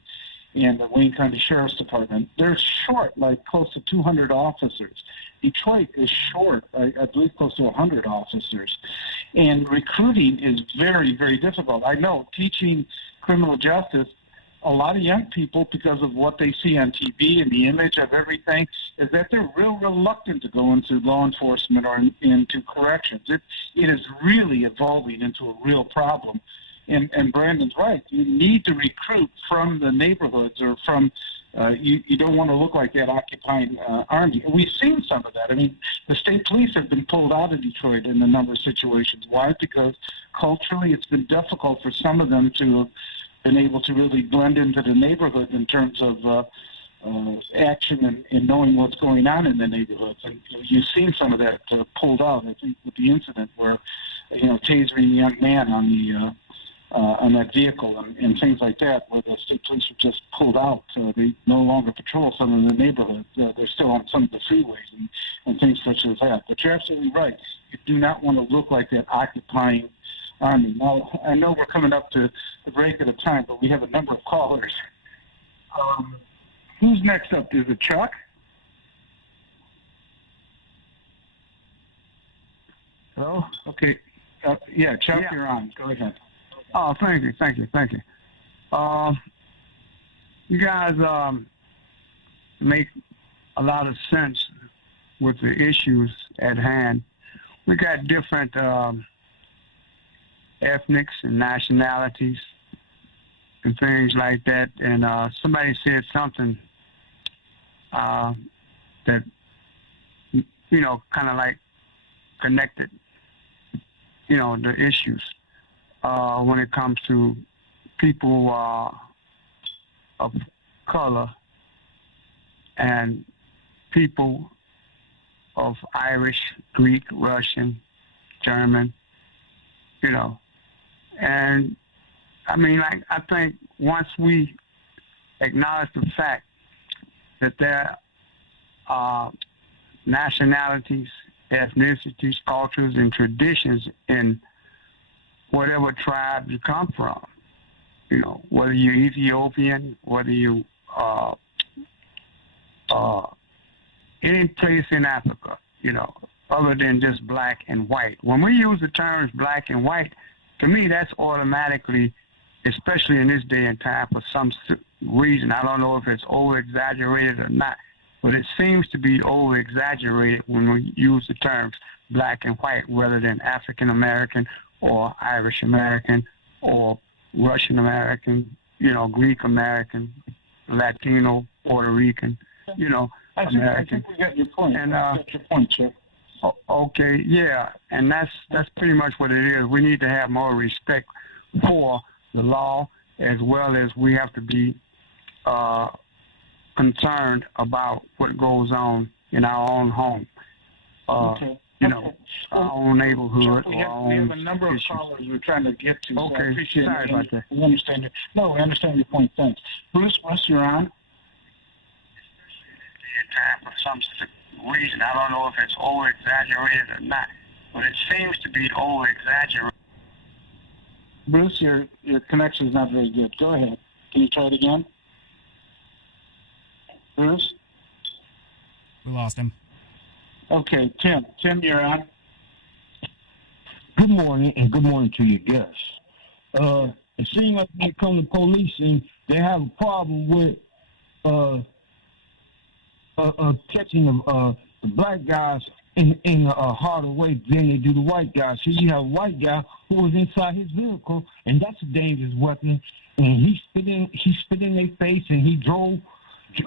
and the Wayne County Sheriff's Department. They're short, like close to 200 officers. Detroit is short, I believe, close to 100 officers. And recruiting is very, very difficult. I know teaching criminal justice, a lot of young people, because of what they see on TV and the image of everything, is that they're real reluctant to go into law enforcement or into corrections. It is really evolving into a real problem. And Brandon's right. You need to recruit from the neighborhoods or from, you don't want to look like that occupying army. We've seen some of that. I mean, the state police have been pulled out of Detroit in a number of situations. Why? Because culturally it's been difficult for some of them to have been able to really blend into the neighborhood in terms of action and knowing what's going on in the neighborhoods. And you've seen some of that pulled out, I think, with the incident where, tasering a young man on that vehicle and things like that, where the state police are just pulled out. They no longer patrol some of the neighborhoods. They're still on some of the freeways and things such as that. But you're absolutely right. You do not want to look like that occupying army. Now, I know we're coming up to the break of the time, but we have a number of callers. Who's next up? Is it Chuck? Hello? Okay. Yeah, Chuck, yeah. You're on. Go ahead. Oh, thank you. You guys make a lot of sense with the issues at hand. We got different ethnics and nationalities and things like that. And somebody said something that, kind of like connected, the issues. When it comes to people of color and people of Irish, Greek, Russian, German, and I mean, I think once we acknowledge the fact that there are nationalities, ethnicities, cultures, and traditions in whatever tribe you come from, whether you're Ethiopian, whether you any place in Africa, other than just black and white. When we use the terms black and white, to me that's automatically, especially in this day and time, for some reason, I don't know if it's over-exaggerated or not, but it seems to be over-exaggerated when we use the terms black and white rather than African American or Irish American or Russian American, Greek American, Latino, Puerto Rican, American. I think we got your point. And got your point, Chip. Okay, yeah, and that's pretty much what it is. We need to have more respect for the law, as well as we have to be concerned about what goes on in our own home. Okay. Our own neighborhood. We have a number of callers we're trying to get to. Okay, so I appreciate sorry about that. We understand I understand your point. Thanks. Bruce, you're on. For some reason, I don't know if it's over-exaggerated or not, but it seems to be over-exaggerated. Bruce, your connection's not very good. Go ahead. Can you try it again? Bruce? We lost him. Okay, Tim. Tim, you're on. Good morning, and good morning to your guests. It seems like when it comes to policing, they have a problem with catching the black guys in a harder way than they do the white guys. So you have a white guy who was inside his vehicle, and that's a dangerous weapon. And he spit in their face, and he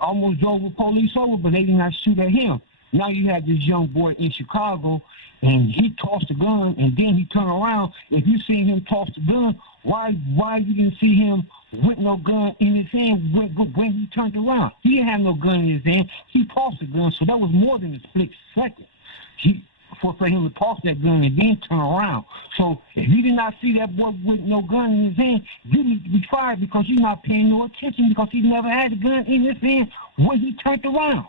almost drove the police over, but they did not shoot at him. Now you have this young boy in Chicago, and he tossed the gun, and then he turned around. If you see him toss the gun, why you didn't see him with no gun in his hand when he turned around? He didn't have no gun in his hand. He tossed the gun, so that was more than a split second. for him to toss that gun and then turn around. So if you did not see that boy with no gun in his hand, you need to be fired because you're not paying no attention because he never had a gun in his hand when he turned around.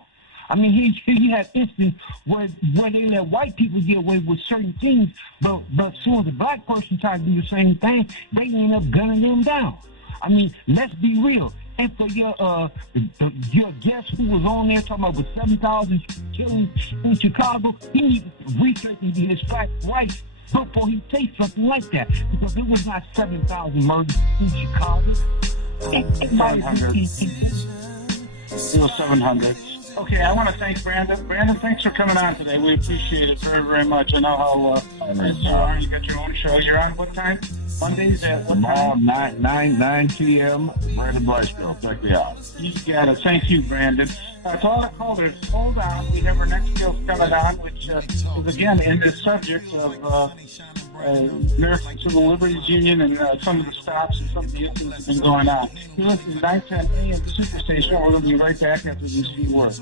I mean, he had instances where they let white people get away with certain things, but soon as a black person tried to do the same thing, they end up gunning them down. I mean, let's be real. And for your guest who was on there talking about with 7,000 killings in Chicago, he needs to research and get his facts right before he takes something like that. Because it was not 7,000 murders in Chicago. 700. It was 700. Okay, I want to thank Brandon. Brandon, thanks for coming on today. We appreciate it very, very much. I know how you are. You got your own show. You're on what time? Mondays at what time? 9 p.m. Brandon Brice Show. Check me out. You got it. Thank you, Brandon. To all the callers, hold on. We have our next guest coming on, which is, again, in the subject of American Civil Liberties Union and some of the stops and some of the issues that have been going on. You're listening to 910 AM Superstation. We're going to be right back after these few words.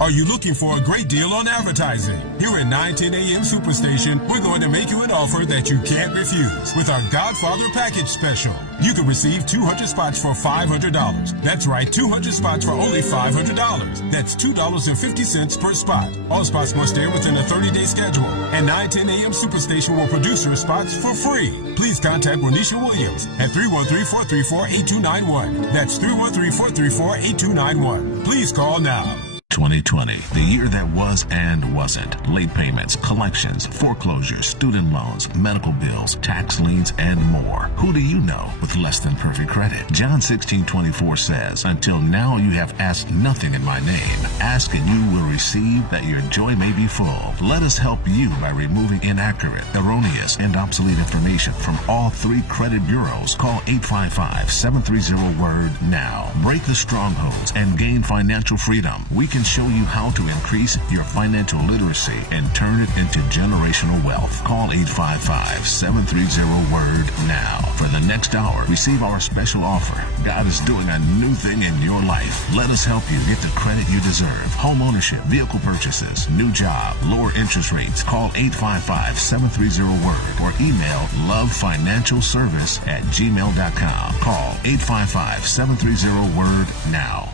Are you looking for a great deal on advertising? Here at 910 AM Superstation, we're going to make you an offer that you can't refuse with our Godfather Package Special. You can receive 200 spots for $500. That's right, 200 spots for only $500. That's $2.50 per spot. All spots must air within a 30-day schedule. And 910 AM Superstation will produce your spots for free. Please contact Renisha Williams at 313-434-8291. That's 313-434-8291. Please call now. 2020, the year that was and wasn't. Late payments, collections, foreclosures, student loans, medical bills, tax liens, and more. Who do you know with less than perfect credit? John 16:24 says, until now you have asked nothing in my name. Ask and you will receive that your joy may be full. Let us help you by removing inaccurate, erroneous, and obsolete information from all 3 credit bureaus. Call 855-730-WORD now. Break the strongholds and gain financial freedom. We can show you how to increase your financial literacy and turn it into generational wealth. Call 855-730-WORD now. For the next hour, receive our special offer. God is doing a new thing in your life. Let us help you get the credit you deserve. Home ownership, vehicle purchases, new job, lower interest rates. Call 855-730-WORD or email lovefinancialservice@gmail.com. Call 855-730-WORD now.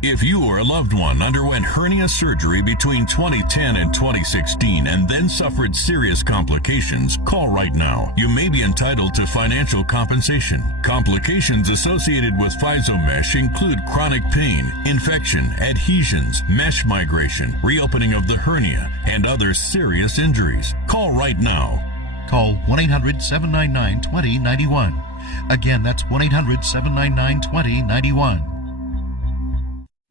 If you or a loved one underwent hernia surgery between 2010 and 2016 and then suffered serious complications, call right now. You may be entitled to financial compensation. Complications associated with FISO-mesh include chronic pain, infection, adhesions, mesh migration, reopening of the hernia, and other serious injuries. Call right now. Call 1-800-799-2091. Again, that's 1-800-799-2091.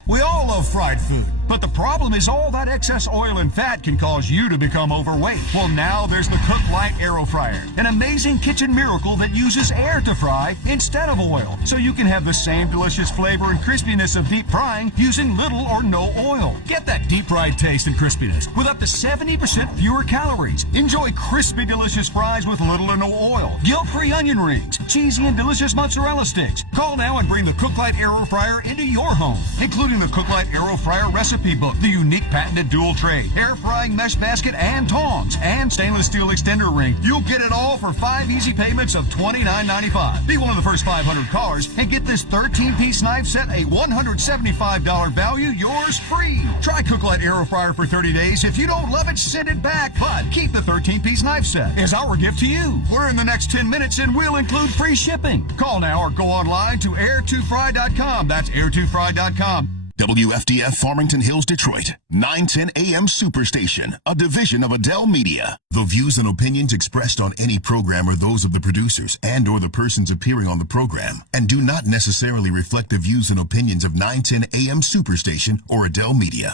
We all love fried food, but the problem is all that excess oil and fat can cause you to become overweight. Well, now there's the Cook Light Aero Fryer, an amazing kitchen miracle that uses air to fry instead of oil, so you can have the same delicious flavor and crispiness of deep frying using little or no oil. Get that deep fried taste and crispiness with up to 70% fewer calories. Enjoy crispy, delicious fries with little or no oil, guilt-free onion rings, cheesy and delicious mozzarella sticks. Call now and bring the Cook Light Aero Fryer into your home, including the Cook Light Aero Fryer recipe book, the unique patented dual tray, air frying mesh basket and tongs, and stainless steel extender ring. You'll get it all for 5 easy payments of $29.95. Be one of the first 500 callers and get this 13-piece knife set, a $175 value, yours free. Try Cook Light Aero Fryer for 30 days. If you don't love it, send it back. But keep the 13-piece knife set as our gift to you. We're in the next 10 minutes and we'll include free shipping. Call now or go online to air2fry.com. That's air2fry.com. WFDF Farmington Hills, Detroit, 910 AM Superstation, a division of Adele Media. The views and opinions expressed on any program are those of the producers and or the persons appearing on the program and do not necessarily reflect the views and opinions of 910 AM Superstation or Adele Media.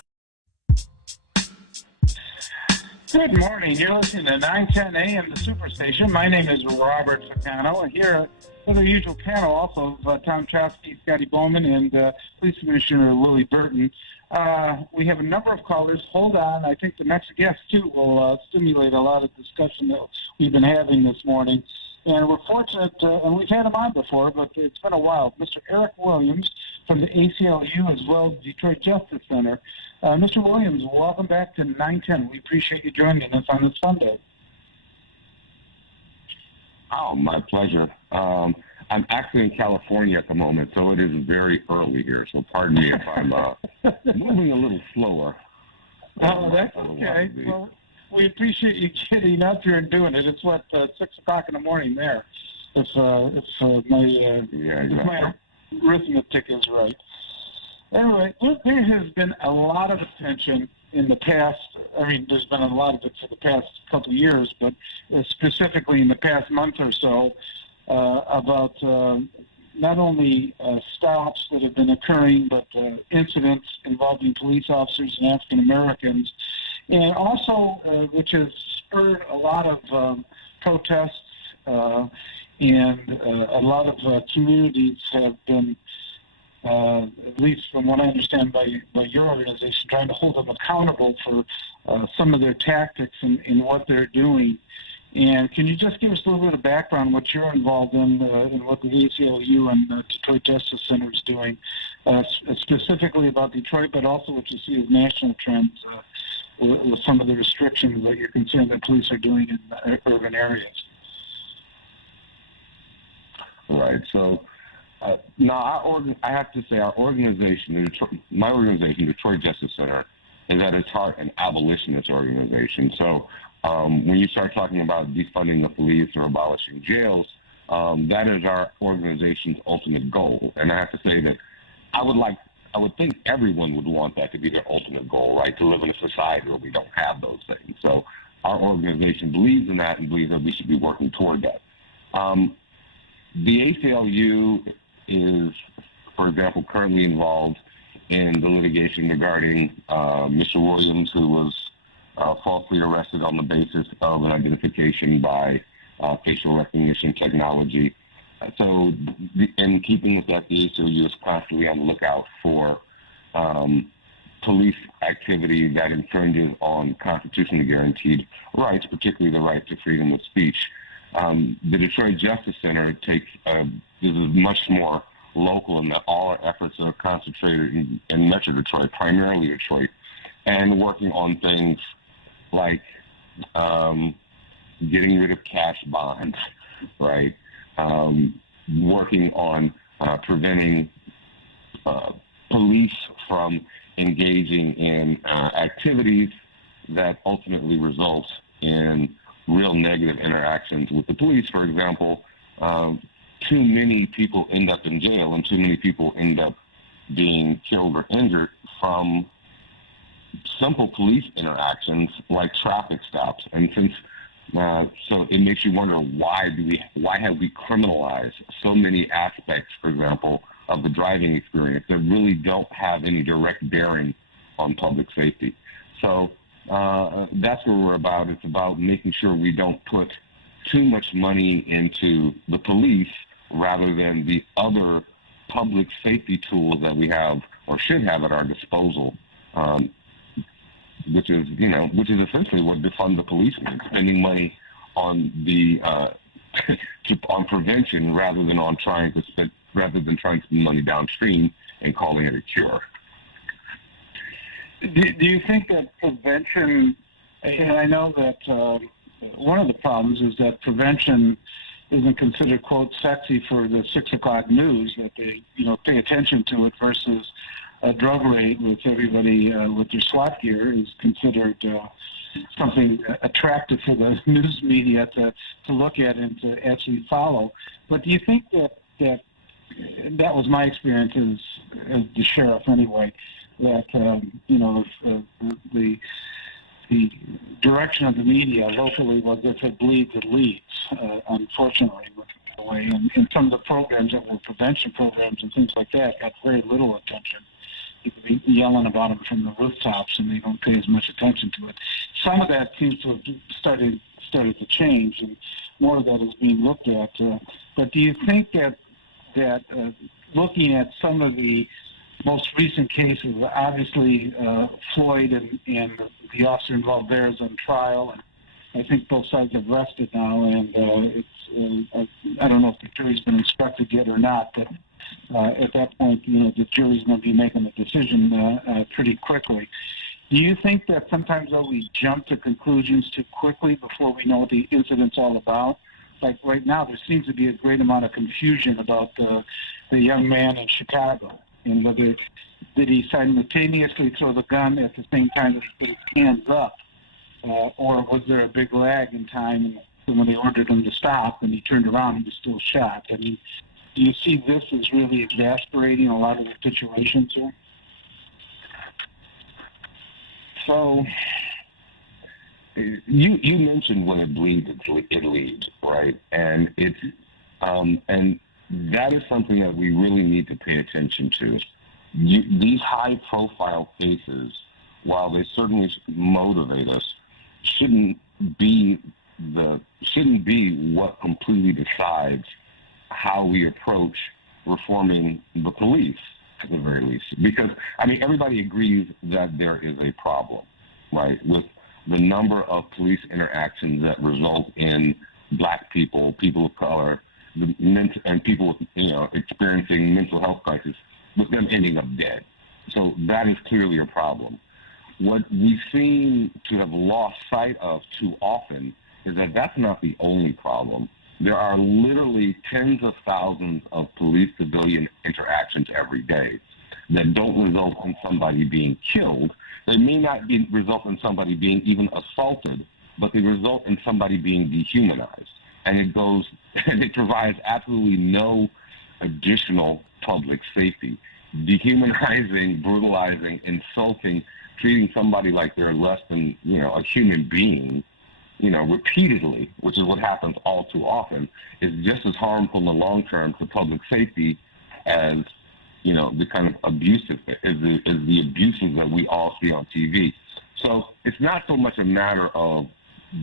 Good morning. You're listening to 910 AM the Superstation. My name is Robert Ficano, and here with our usual panel also of Tom Choske, Scotty Boman, and Police Commissioner Willie Burton. We have a number of callers. Hold on. I think the next guest, too, will stimulate a lot of discussion that we've been having this morning. And we're fortunate, and we've had him on before, but it's been a while. Mr. Eric Williams, from the ACLU as well as Detroit Justice Center. Mr. Williams, welcome back to 910. We appreciate you joining us on this Sunday. Oh, my pleasure. I'm actually in California at the moment, so it is very early here. So pardon me if I'm moving a little slower. Oh, that's okay. Well, we appreciate you getting up here and doing it. It's 6 o'clock in the morning there. If my arithmetic is right. Anyway, there has been a lot of attention in the past. I mean, there's been a lot of it for the past couple of years, but specifically in the past month or so, about not only stops that have been occurring, but incidents involving police officers and African Americans, and also which has spurred a lot of protests, and a lot of communities have been, at least from what I understand by your organization, trying to hold them accountable for some of their tactics and what they're doing. And can you just give us a little bit of background what you're involved in what the ACLU and Detroit Justice Center is doing, specifically about Detroit, but also what you see as national trends with some of the restrictions that you're concerned that police are doing in urban areas? Right. So, I have to say our organization, my organization, Detroit Justice Center, is at its heart an abolitionist organization. So when you start talking about defunding the police or abolishing jails, that is our organization's ultimate goal. And I have to say that I would think everyone would want that to be their ultimate goal, right? To live in a society where we don't have those things. So our organization believes in that and believes that we should be working toward that. The ACLU is, for example, currently involved in the litigation regarding Mr. Williams, who was falsely arrested on the basis of an identification by facial recognition technology. So in keeping with that, the ACLU is constantly on the lookout for police activity that infringes on constitutionally guaranteed rights, particularly the right to freedom of speech. The Detroit Justice Center this is much more local in that all our efforts are concentrated in Metro Detroit, primarily Detroit, and working on things like getting rid of cash bonds, right? Working on preventing police from engaging in activities that ultimately result in real negative interactions with the police. For example, too many people end up in jail and too many people end up being killed or injured from simple police interactions like traffic stops. And since so it makes you wonder why have we criminalized so many aspects, for example, of the driving experience that really don't have any direct bearing on public safety. So that's what we're about. It's about making sure we don't put too much money into the police rather than the other public safety tools that we have or should have at our disposal, which is essentially what defund the police means, spending money on on prevention rather than trying to spend money downstream and calling it a cure. Do you think that prevention, and I know that one of the problems is that prevention isn't considered, quote, sexy for the 6 o'clock news, that they, pay attention to it versus a drug raid with everybody with their SWAT gear is considered something attractive for the news media to look at and to actually follow. But do you think that was my experience as the sheriff anyway, that the direction of the media locally was if it bleeds, it leads, unfortunately, the way. And some of the programs that were prevention programs and things like that got very little attention. You could be yelling about them from the rooftops, and they don't pay as much attention to it. Some of that seems to have started to change, and more of that is being looked at. But do you think that looking at some of the most recent cases, obviously Floyd and the officer involved there is on trial, and I think both sides have rested now, and I don't know if the jury's been instructed yet or not, but at that point, the jury's going to be making a decision pretty quickly. Do you think that sometimes we jump to conclusions too quickly before we know what the incident's all about? Like right now, there seems to be a great amount of confusion about the young man in Chicago and whether did he simultaneously throw the gun at the same time that he put his hands up, or was there a big lag in time and when they ordered him to stop and he turned around and was still shot? I mean, do you see this as really exasperating a lot of the situations here? So, you mentioned when it bleeds, it leads, right? And it's and that is something that we really need to pay attention to. These high-profile cases, while they certainly motivate us, shouldn't be what completely decides how we approach reforming the police, at the very least. Because, I mean, everybody agrees that there is a problem, right, with the number of police interactions that result in black people, people of color, and people, experiencing mental health crisis, with them ending up dead. So that is clearly a problem. What we seem to have lost sight of too often is that that's not the only problem. There are literally tens of thousands of police-civilian interactions every day that don't result in somebody being killed. They may not result in somebody being even assaulted, but they result in somebody being dehumanized. And it provides absolutely no additional public safety. Dehumanizing, brutalizing, insulting, treating somebody like they're less than, a human being, repeatedly, which is what happens all too often, is just as harmful in the long term to public safety as, the kind of abusive, as the abuses that we all see on TV. So it's not so much a matter of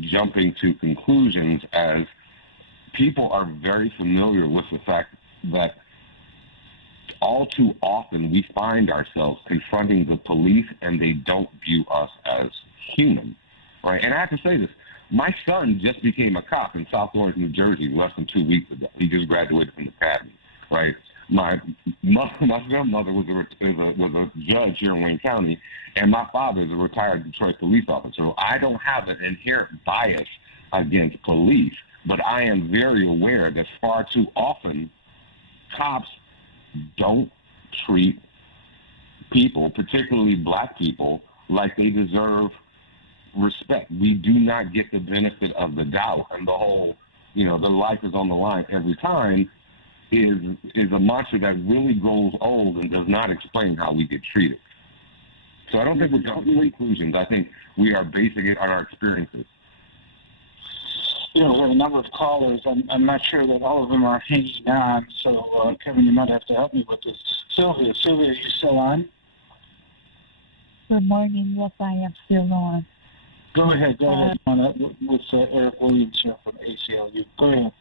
jumping to conclusions as people are very familiar with the fact that all too often we find ourselves confronting the police and they don't view us as human, right? And I have to say this, my son just became a cop in South Orange, New Jersey less than 2 weeks ago. He just graduated from the academy, right? My grandmother was a judge here in Wayne County, and my father is a retired Detroit police officer. So I don't have an inherent bias against police, but I am very aware that far too often cops don't treat people, particularly black people, like they deserve respect. We do not get the benefit of the doubt, and the whole, the life is on the line every time is a mantra that really grows old and does not explain how we get treated. So I don't think we're jumping to conclusions. I think we are basing it on our experiences. We have a number of callers. I'm not sure that all of them are hanging on, so Kevin, you might have to help me with this. Sylvia, are you still on? Good morning. Yes, I am still on. Go ahead. With Eric Williams here from ACLU. Go ahead.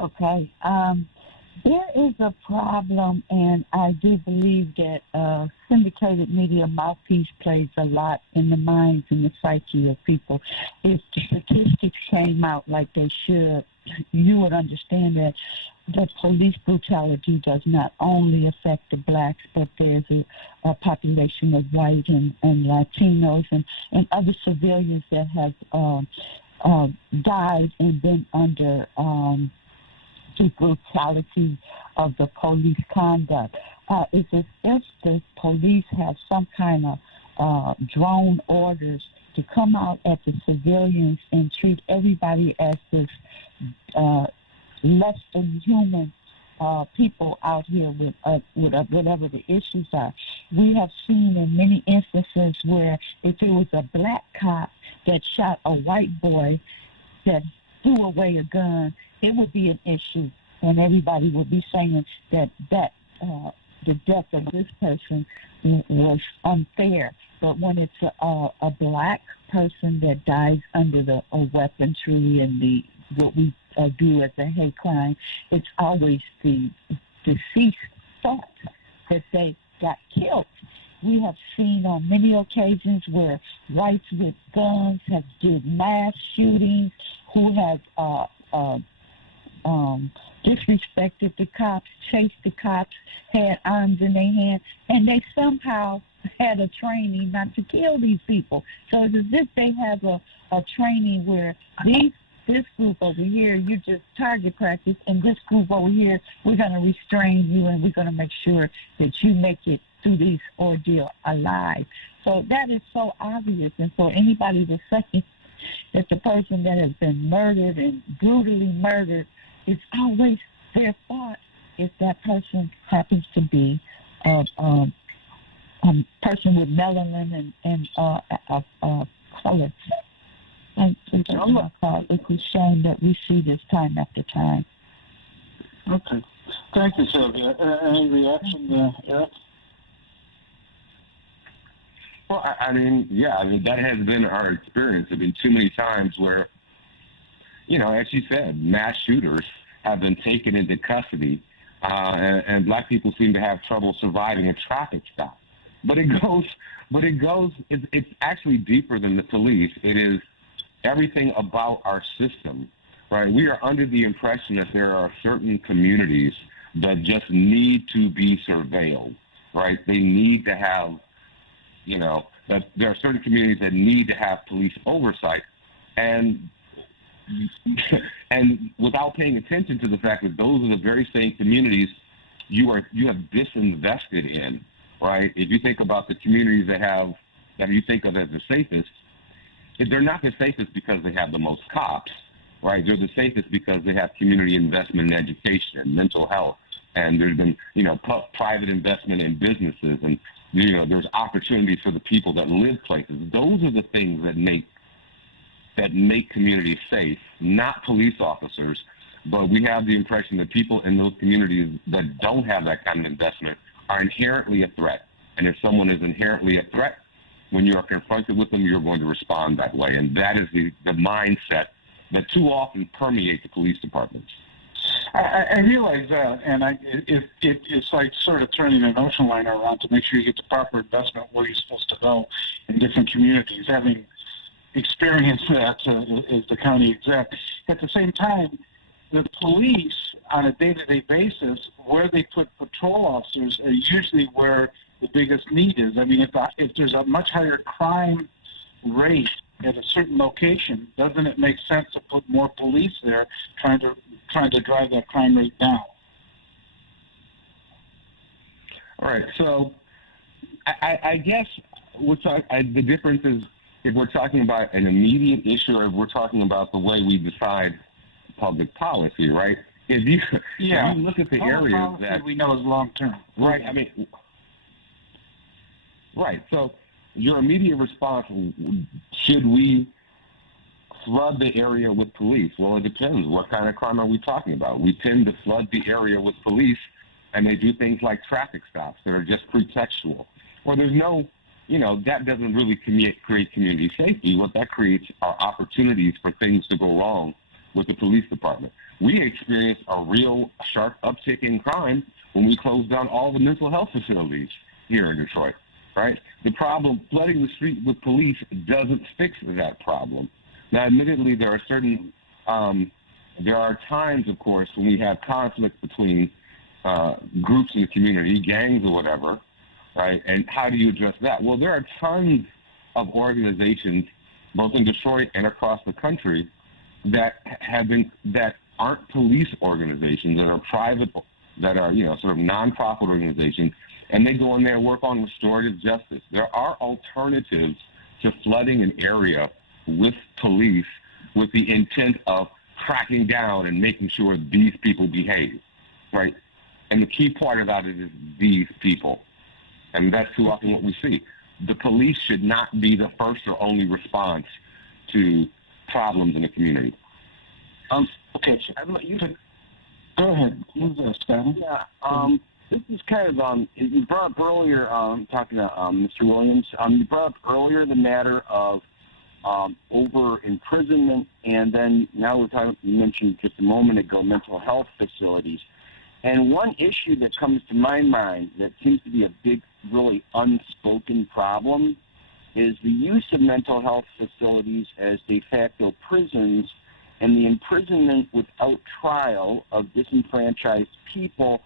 Okay. There is a problem, and I do believe that syndicated media mouthpiece plays a lot in the minds and the psyche of people. If the statistics came out like they should, you would understand that police brutality does not only affect the blacks, but there's a population of white and Latinos and other civilians that have died and been under the brutality of the police conduct. It's as if the police have some kind of drone orders to come out at the civilians and treat everybody as this less than human people out here with whatever the issues are. We have seen in many instances where if it was a black cop that shot a white boy that threw away a gun, it would be an issue, and everybody would be saying that the death of this person was unfair. But when it's a black person that dies under the weaponry and what we do as a hate crime, it's always the deceased thought that they got killed. We have seen on many occasions where whites with guns have did mass shootings, who have disrespected the cops, chased the cops, had arms in their hand, and they somehow had a training not to kill these people. So it's as if they have a training where this group over here, you just target practice, and this group over here, we're going to restrain you, and we're going to make sure that you make it through this ordeal alive. So that is so obvious, and for anybody to say that the person that has been murdered and brutally murdered, it's always their fault if that person happens to be a person with melanin and color. And it's a shame that we see this time after time. Okay. Thank you, Sylvia. Any reaction there, Eric? Well, I mean, that has been our experience. There have been too many times where, as you said, mass shooters have been taken into custody, and black people seem to have trouble surviving a traffic stop. But it's actually deeper than the police. It is everything about our system, right? We are under the impression that there are certain communities that just need to be surveilled, right? They need to have, that there are certain communities that need to have police oversight, and without paying attention to the fact that those are the very same communities you have disinvested in, right? If you think about the communities that you think of as the safest, they're not the safest because they have the most cops, right? They're the safest because they have community investment in education and mental health, and there's been, private investment in businesses, and, there's opportunities for the people that live places. Those are the things that make communities safe, not police officers. But we have the impression that people in those communities that don't have that kind of investment are inherently a threat. And if someone is inherently a threat, when you are confronted with them, you're going to respond that way. And that is the mindset that too often permeates the police departments. I realize that, and it's like sort of turning an ocean liner around to make sure you get the proper investment where you're supposed to go in different communities, having experienced that as the county exec. At the same time, the police, on a day-to-day basis, where they put patrol officers are usually where the biggest need is. I mean, if there's a much higher crime rate at a certain location, doesn't it make sense to put more police there trying to drive that crime rate down? All right. So I guess the difference is if we're talking about an immediate issue or if we're talking about the way we decide public policy, right? If you look at the areas that we know is long term, right? I mean, right. So your immediate response: should we flood the area with police? Well, it depends. What kind of crime are we talking about? We tend to flood the area with police, and they do things like traffic stops that are just pretextual. Well, there's no, that doesn't really create community safety. What that creates are opportunities for things to go wrong with the police department. We experienced a real sharp uptick in crime when we closed down all the mental health facilities here in Detroit, right? The problem, flooding the street with police doesn't fix that problem. Now, admittedly, there are times, of course, when we have conflict between groups in the community, gangs or whatever, right? And how do you address that? Well, there are tons of organizations, both in Detroit and across the country, that aren't police organizations, that are private, that are, sort of nonprofit organizations, and they go in there and work on restorative justice. There are alternatives to flooding an area with police with the intent of cracking down and making sure these people behave, right? And the key part about it is these people. And that's too often what we see. The police should not be the first or only response to problems in the community. Okay, you can go ahead. Scotty? Yeah. This is kind of you brought up earlier, talking to Mr. Williams. You brought up earlier the matter of over imprisonment, and then now you mentioned just a moment ago mental health facilities. And one issue that comes to my mind that seems to be a big, really unspoken problem is the use of mental health facilities as de facto prisons and the imprisonment without trial of disenfranchised people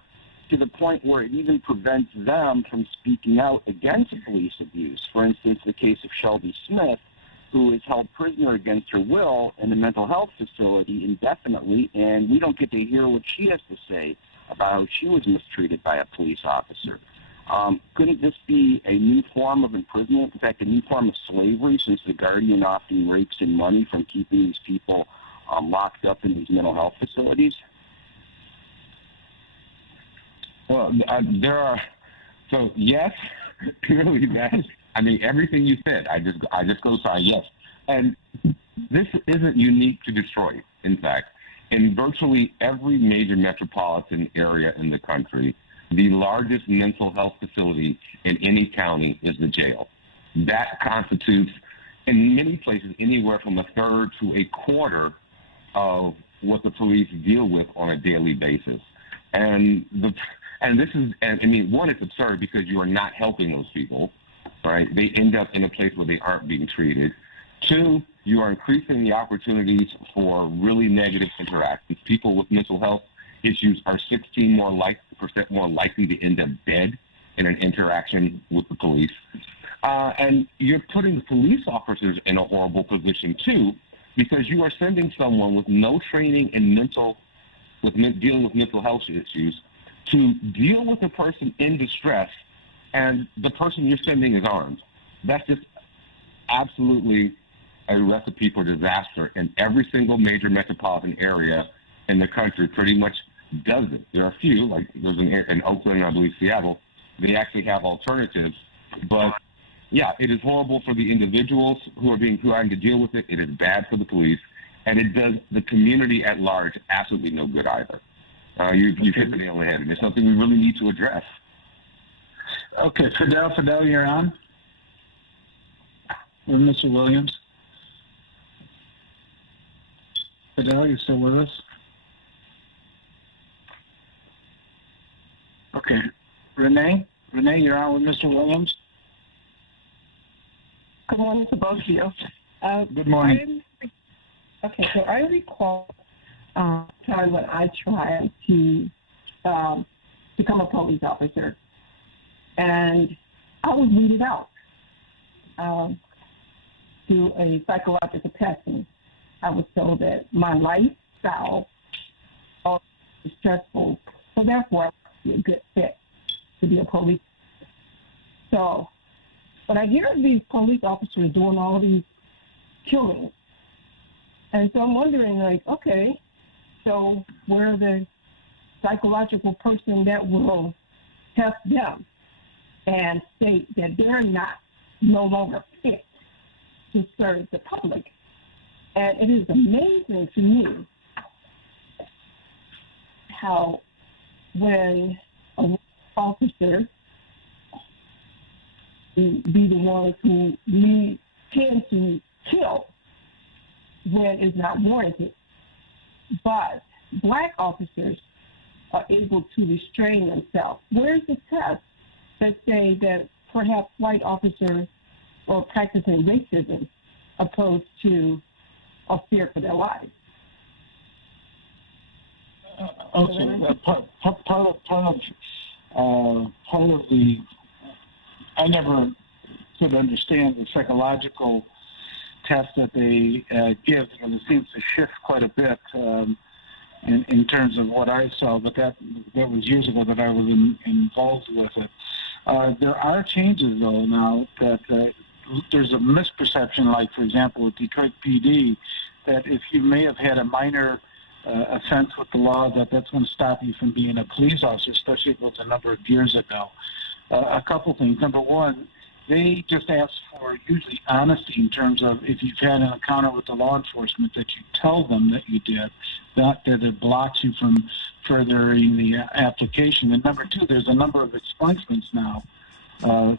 to the point where it even prevents them from speaking out against police abuse. For instance, the case of Shelby Smith, who is held prisoner against her will in a mental health facility indefinitely, and we don't get to hear what she has to say about how she was mistreated by a police officer. Couldn't this be a new form of imprisonment, in fact, a new form of slavery, since the Guardian often rakes in money from keeping these people locked up in these mental health facilities? Well, there are, so yes, really that. I mean, everything you said, I just go sorry, yes. And this isn't unique to Detroit. In fact, in virtually every major metropolitan area in the country, the largest mental health facility in any county is the jail. That constitutes, in many places, anywhere from a third to a quarter of what the police deal with on a daily basis. And this is, I mean, one, it's absurd because you are not helping those people, right? They end up in a place where they aren't being treated. Two, you are increasing the opportunities for really negative interactions. People with mental health issues are 16% more likely to end up dead in an interaction with the police. And you're putting the police officers in a horrible position, too, because you are sending someone with no training in dealing with mental health issues to deal with a person in distress, and the person you're sending is armed. That's just absolutely a recipe for disaster, and every single major metropolitan area in the country pretty much does it. There are a few, like there's in Oakland and I believe Seattle, they actually have alternatives, but yeah, it is horrible for the individuals who are having to deal with it. It is bad for the police, and it does the community at large absolutely no good either. You've hit the nail on the head, and it's something we really need to address. Okay, Fidel, you're on. Or Mr. Williams. Fidel, you still with us? Okay. Renee, you're on with Mr. Williams. Good morning to both of you. Good morning. Okay, so I recall time when I tried to become a police officer, and I was weeded out through a psychological testing. I was told that my lifestyle was stressful, so therefore I would be a good fit to be a police. So, but I hear these police officers doing all these killings, and so I'm wondering, like, okay, so where the psychological person that will test them and state that they're no longer fit to serve the public. And it is amazing to me how when a officer be the ones who tend to kill when it's not warranted. But black officers are able to restrain themselves. Where's the test that say that perhaps white officers are practicing racism opposed to a fear for their lives? Okay, part of the, I never could understand the psychological test that they give, and it seems to shift quite a bit in terms of what I saw, but that was years ago that I was involved with it. There are changes, though, now that there's a misperception, like, for example, with Detroit PD, that if you may have had a minor offense with the law, that's going to stop you from being a police officer, especially if it was a number of years ago. A couple things. Number one, they just ask for usually honesty in terms of if you've had an encounter with the law enforcement, that you tell them that you did, not that it blocks you from furthering the application. And number two, there's a number of expungements now,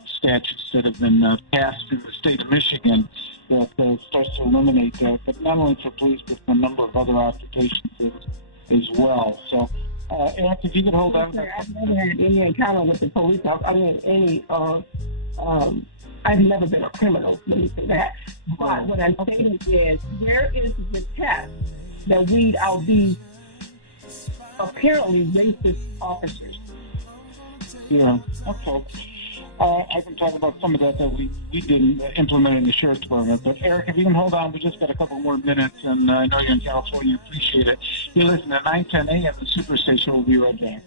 statutes that have been passed through the state of Michigan that starts to eliminate that, but not only for police, but for a number of other occupations as well. So, Eric, if you could hold on. I've never had any encounter with the police officer. I've never been a criminal, let me say that. But what I'm saying is, where is the test that weed out these apparently racist officers. Yeah, okay. I can talk about some of that we didn't implement in the sheriff's department. But Eric, if you can hold on, we just got a couple more minutes, and I know you're in California, you appreciate it. You listen to 910 AM, the Superstation. We'll be right back.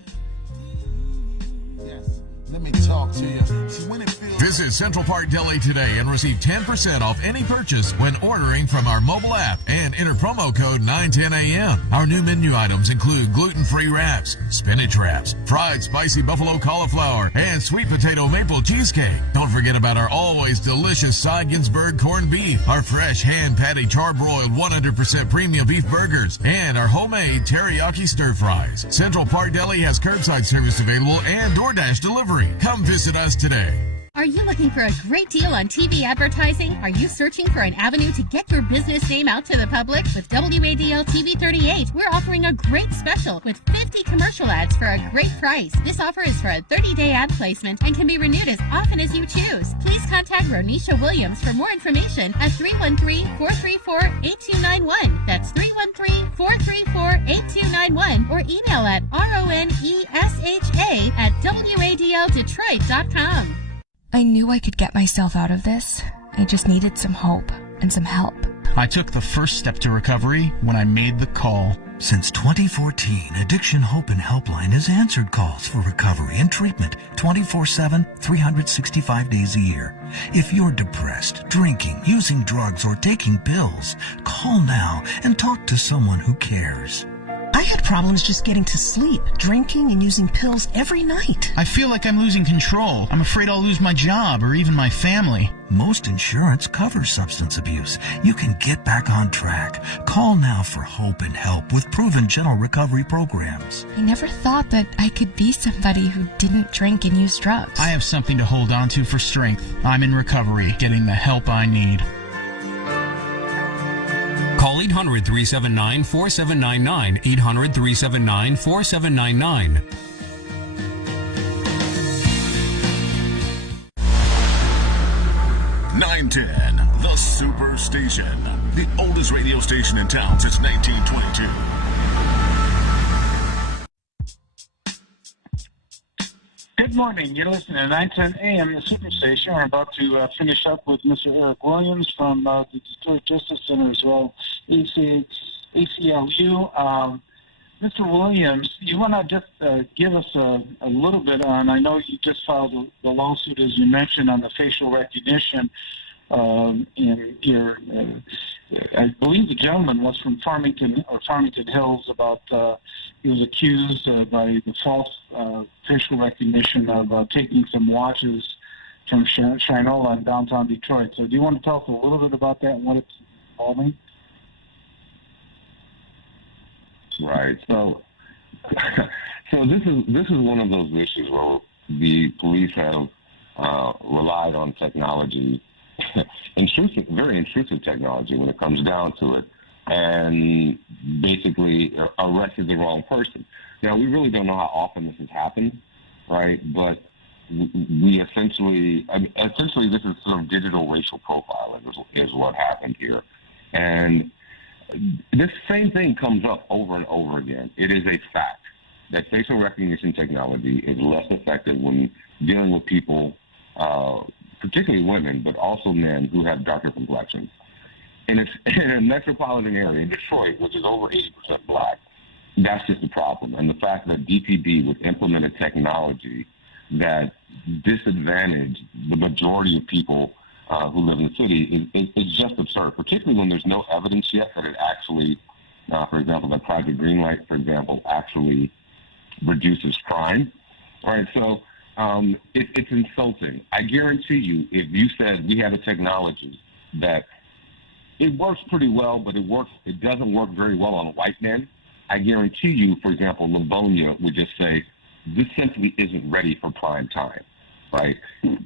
Let me talk to you. See, when it feels... Visit Central Park Deli today and receive 10% off any purchase when ordering from our mobile app and enter promo code 910AM. Our new menu items include gluten-free wraps, spinach wraps, fried spicy buffalo cauliflower, and sweet potato maple cheesecake. Don't forget about our always delicious Seiginsburg corned beef, our fresh hand-patty charbroiled 100% premium beef burgers, and our homemade teriyaki stir fries. Central Park Deli has curbside service available and DoorDash delivery. Come visit us today. Are you looking for a great deal on TV advertising? Are you searching for an avenue to get your business name out to the public? With WADL TV 38, we're offering a great special with 50 commercial ads for a great price. This offer is for a 30-day ad placement and can be renewed as often as you choose. Please contact Ronisha Williams for more information at 313-434-8291. That's 313-434-8291 or email at ronesha@wadldetroit.com. I knew I could get myself out of this. I just needed some hope and some help. I took the first step to recovery when I made the call. Since 2014, Addiction Hope and Helpline has answered calls for recovery and treatment 24/7, 365 days a year. If you're depressed, drinking, using drugs, or taking pills, call now and talk to someone who cares. I had problems just getting to sleep, drinking and using pills every night. I feel like I'm losing control. I'm afraid I'll lose my job or even my family. Most insurance covers substance abuse. You can get back on track. Call now for hope and help with proven general recovery programs. I never thought that I could be somebody who didn't drink and use drugs. I have something to hold on to for strength. I'm in recovery, getting the help I need. Call 800-379-4799, 800-379-4799. The Superstation, the oldest radio station in town since 1922. Good morning. You're listening to 910 AM, the Superstation. We're about to finish up with Mr. Eric Williams from the Detroit Justice Center as well, ACLU. Mr. Williams, you want to just give us a little bit on, I know you just filed the lawsuit, as you mentioned, on the facial recognition. In your, I believe the gentleman was from Farmington Hills. About he was accused by the false facial recognition of taking some watches from Shinola in downtown Detroit. So, do you want to tell us a little bit about that and what it's involving? Right. So this is one of those issues where the police have relied on technology. Very intrusive technology when it comes down to it, and basically arrested the wrong person. Now, we really don't know how often this has happened, right? But we essentially this is sort of digital racial profiling is what happened here. And this same thing comes up over and over again. It is a fact that facial recognition technology is less effective when dealing with people, particularly women, but also men who have darker complexions. And it's in a metropolitan area, in Detroit, which is over 80% black, that's just the problem. And the fact that DPD would implement a technology that disadvantaged the majority of people who live in the city is just absurd, particularly when there's no evidence yet that it actually, for example, that Project Greenlight, for example, actually reduces crime. All right, so it's insulting. I guarantee you, if you said we have a technology that it works pretty well, but it doesn't work very well on white men, I guarantee you, for example, Livonia would just say, this simply isn't ready for prime time, right?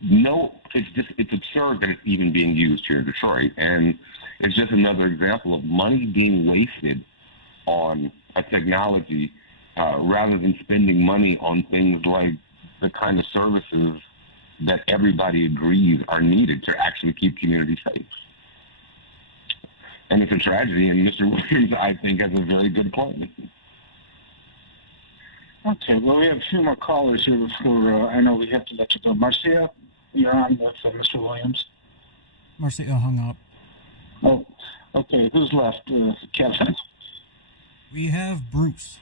No, it's absurd that it's even being used here in Detroit, and it's just another example of money being wasted on a technology rather than spending money on things like the kind of services that everybody agrees are needed to actually keep communities safe. and it's a tragedy. And Mr. Williams, I think, has a very good point. Okay, well, we have a few more callers here before I know we have to let you go. Marcia, you're on with Mr. Williams. Marcia hung up. Oh, okay. Who's left? Kevin. We have Bruce.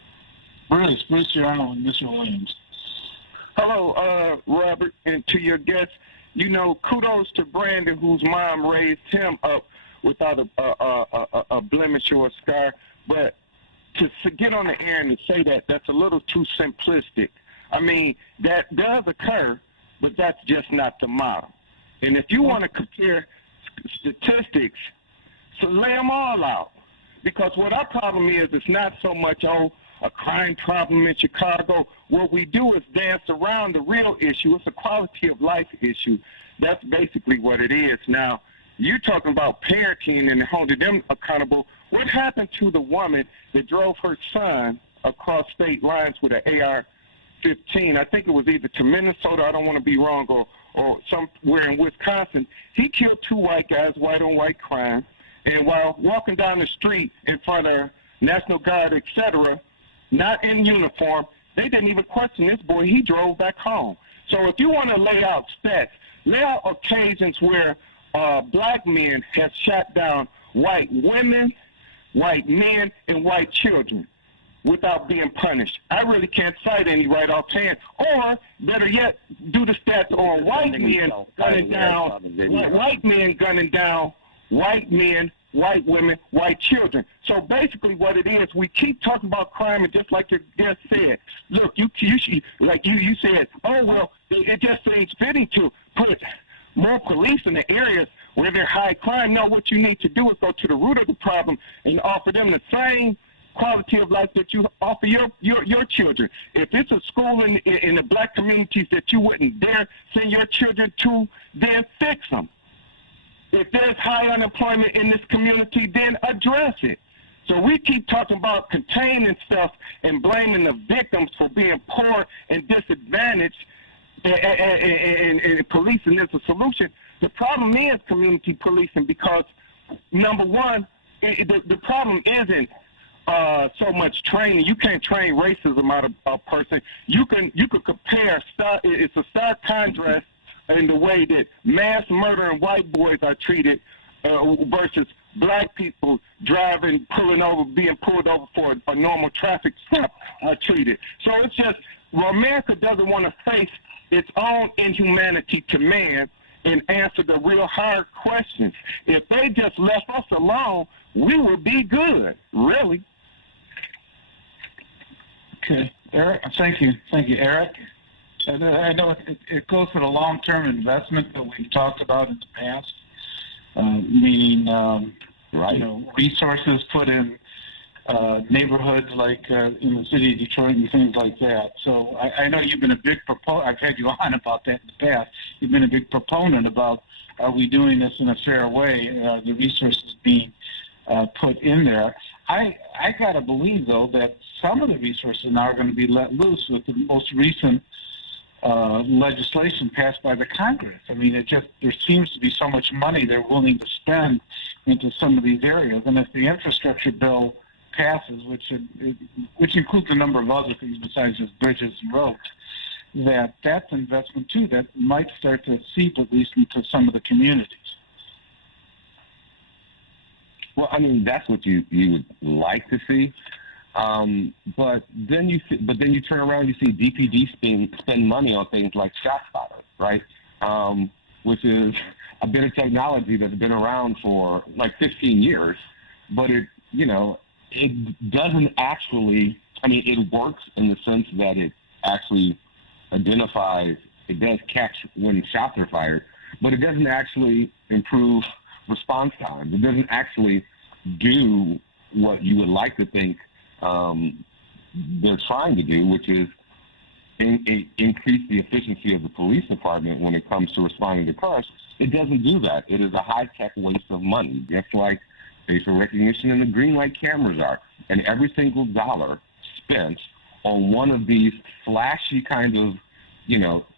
Bruce, you're on with Mr. Williams. Hello, Robert, and to your guests. You know, kudos to Brandon, whose mom raised him up without a blemish or a scar. But to get on the air and to say that, that's a little too simplistic. I mean, that does occur, but that's just not the model. And if you want to compare statistics, so lay them all out. Because what our problem is, it's not so much, a crime problem in Chicago. What we do is dance around the real issue. It's a quality of life issue. That's basically what it is. Now, you're talking about parenting and holding them accountable. What happened to the woman that drove her son across state lines with an AR-15? I think it was either to Minnesota, I don't want to be wrong, or somewhere in Wisconsin. He killed 2 white guys, white on white crime. And while walking down the street in front of National Guard, etc., not in uniform, they didn't even question this boy. He drove back home. So if you want to lay out stats, lay out occasions where black men have shot down white women, white men, and white children without being punished. I really can't cite any right offhand. Or, better yet, do the stats on white men gunning down white men, white women, white children. So basically what it is, we keep talking about crime, and just like your guest said, look, you said, oh, well, it just seems fitting to put more police in the areas where there's high crime. No, what you need to do is go to the root of the problem and offer them the same quality of life that you offer your children. If it's a school in the black communities that you wouldn't dare send your children to, then fix them. If there's high unemployment in this community, then address it. So we keep talking about containing stuff and blaming the victims for being poor and disadvantaged, and policing is a solution. The problem is community policing because, number one, the problem isn't so much training. You can't train racism out of a person. You could compare. It's a stark contrast in the way that mass murdering white boys are treated versus black people driving, being pulled over for a normal traffic stop are treated. So it's just, America doesn't want to face its own inhumanity to man and answer the real hard questions. If they just left us alone, we would be good, really. Okay, Eric, thank you, Eric. I know it goes to the long-term investment that we've talked about in the past, meaning resources put in neighborhoods like in the city of Detroit and things like that. So I know you've been a big proponent. I've had you on about that in the past. You've been a big proponent about are we doing this in a fair way, the resources being put in there. I got to believe, though, that some of the resources now are going to be let loose with the most recent legislation passed by the Congress. I mean, there seems to be so much money they're willing to spend into some of these areas. And if the infrastructure bill passes, which includes a number of other things besides just bridges and roads, that's investment too that might start to seep at least into some of the communities. Well, I mean, that's what you would like to see. But then you turn around, you see DPD spend money on things like shot spotters, right? Which is a bit of technology that's been around for like 15 years, but it doesn't actually. I mean, it works in the sense that it actually identifies. It does catch when shots are fired, but it doesn't actually improve response times. It doesn't actually do what you would like to think they're trying to do, which is increase the efficiency of the police department when it comes to responding to cars. It doesn't do that. It is a high-tech waste of money, just like facial recognition and the green light cameras are. And every single dollar spent on one of these flashy kind of,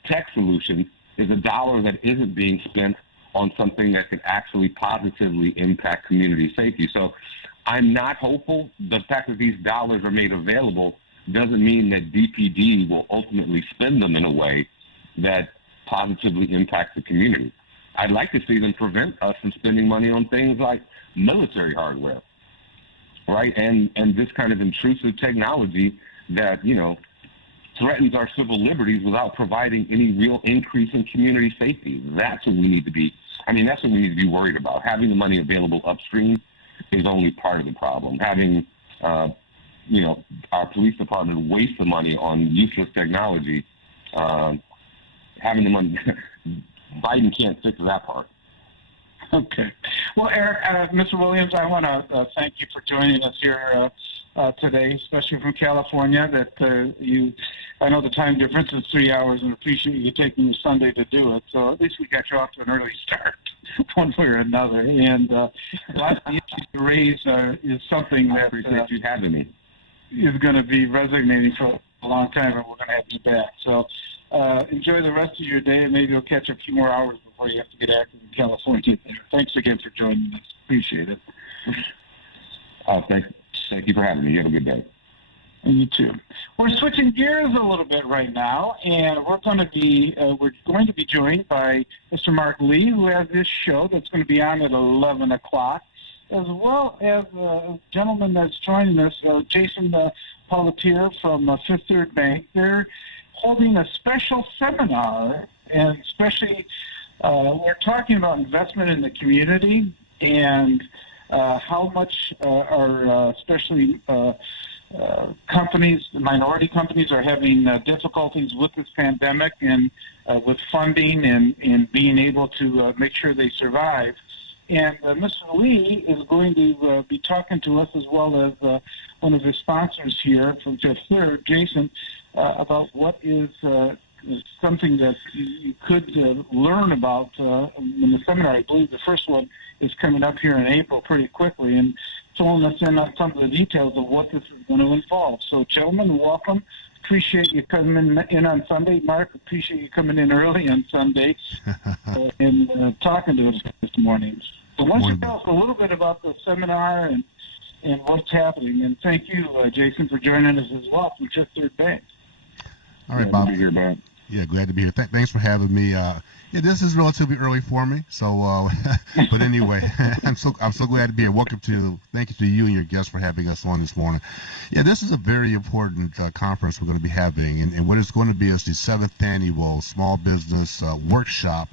tech solutions is a dollar that isn't being spent on something that could actually positively impact community safety. So I'm not hopeful. The fact that these dollars are made available doesn't mean that DPD will ultimately spend them in a way that positively impacts the community. I'd like to see them prevent us from spending money on things like military hardware, right? And this kind of intrusive technology that, you know, threatens our civil liberties without providing any real increase in community safety. That's what we need to be, that's what we need to be worried about. Having the money available upstream is only part of the problem. Having, our police department waste the money on useless technology, having the money, Biden can't fix that part. Okay. Well, Eric, Mr. Williams, I want to thank you for joining us here today, especially from California. I know the time difference is 3 hours, and appreciate you taking the Sunday to do it. So at least we got you off to an early start, one way or another. And a lot of the issues to raise is something that appreciate you having me. Is going to be resonating for a long time, and we're going to have you back. So enjoy the rest of your day, and maybe you'll catch a few more hours before you have to get active in California. Thanks again for joining us. Appreciate it. Thank you for having me. You have a good day. And you too. We're switching gears a little bit right now, and we're going to be joined by Mr. Mark Lee, who has this show that's going to be on at 11 o'clock, as well as a gentleman that's joining us, Jason Pelletier from Fifth Third Bank. They're holding a special seminar, and especially we're talking about investment in the community and how much especially companies, minority companies, are having difficulties with this pandemic and with funding and being able to make sure they survive. And Mr. Lee is going to be talking to us, as well as one of his sponsors here from Fifth Third, Jason, about what is something that you could learn about in the seminar. I believe the first one is coming up here in April pretty quickly, and filling us in on some of the details of what this is going to involve. So, gentlemen, welcome. Appreciate you coming in on Sunday. Mark, appreciate you coming in early on Sunday and talking to us this morning. So why don't you tell us a little bit about the seminar and what's happening? And thank you, Jason, for joining us as well from Fifth Third Bank. All right, Bob. Yeah, glad to be here. Thanks for having me. This is relatively early for me, so but anyway, I'm so glad to be here. Thank you to you and your guests for having us on this morning. Yeah, this is a very important conference we're going to be having, and what it's going to be is the 7th annual Small Business Workshop,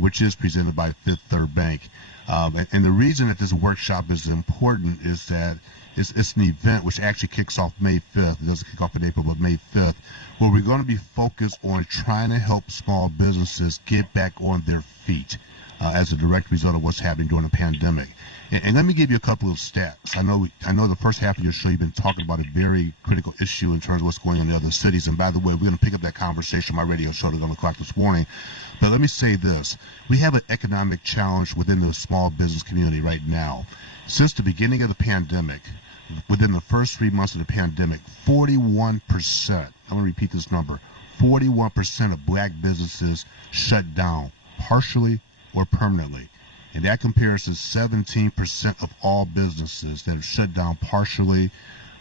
which is presented by Fifth Third Bank. And the reason that this workshop is important is that it's an event which actually kicks off May 5th. It doesn't kick off in April, but May 5th, where we're going to be focused on trying to help small businesses get back on their feet as a direct result of what's happening during the pandemic. And let me give you a couple of stats. I know the first half of your show you've been talking about a very critical issue in terms of what's going on in other cities. And by the way, we're going to pick up that conversation on my radio show at 11 o'clock this morning. But let me say this. We have an economic challenge within the small business community right now. Since the beginning of the pandemic, within the first 3 months of the pandemic, 41%, I'm going to repeat this number, 41% of black businesses shut down, partially or permanently. And that compares to 17% of all businesses that have shut down partially,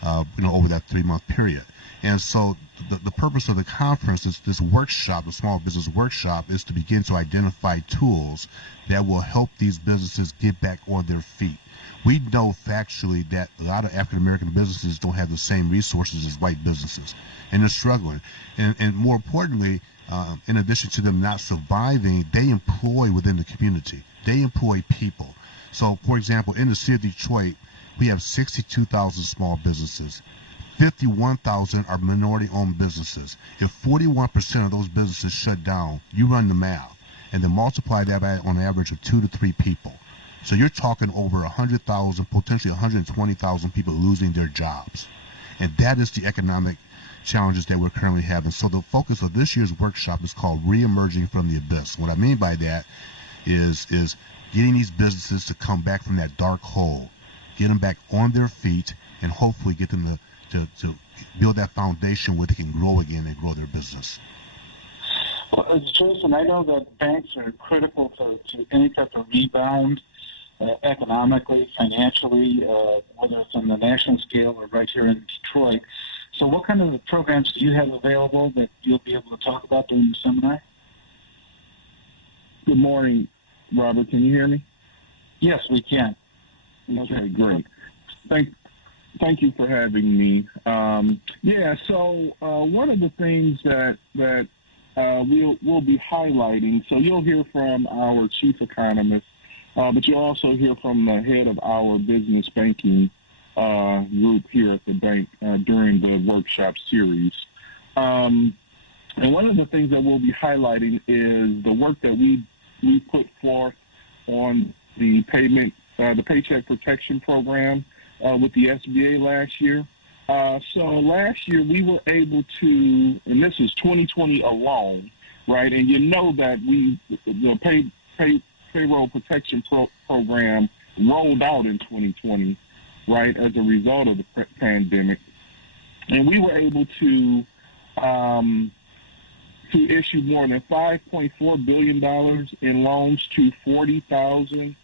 over that 3-month period. And so the purpose of the conference is this workshop, the Small Business Workshop, is to begin to identify tools that will help these businesses get back on their feet. We know factually that a lot of African-American businesses don't have the same resources as white businesses, and they're struggling. And more importantly, in addition to them not surviving, they employ within the community. They employ people. So, for example, in the city of Detroit, we have 62,000 small businesses. 51,000 are minority-owned businesses. If 41% of those businesses shut down, you run the math, and then multiply that by on average of 2 to 3 people. So you're talking over 100,000, potentially 120,000 people losing their jobs. And that is the economic challenges that we're currently having. So the focus of this year's workshop is called Reemerging from the Abyss. What I mean by that is getting these businesses to come back from that dark hole, get them back on their feet, and hopefully get them to build that foundation where they can grow again and grow their business. Well, Jason, I know that banks are critical to any type of rebound, economically, financially, whether it's on the national scale or right here in Detroit. So what kind of programs do you have available that you'll be able to talk about during the seminar? Good morning, Robert. Can you hear me? Yes, we can. Okay, great. Thank you for having me. So one of the things that we'll be highlighting, so you'll hear from our chief economist, but you'll also hear from the head of our business banking group here at the bank during the workshop series. And one of the things that we'll be highlighting is the work that we put forth on the Paycheck Protection Program with the SBA last year. So last year we were able to, and this is 2020 alone, right? And you know that the payroll protection program rolled out in 2020, right, as a result of the pandemic, and we were able to issue more than $5.4 billion in loans to 40,000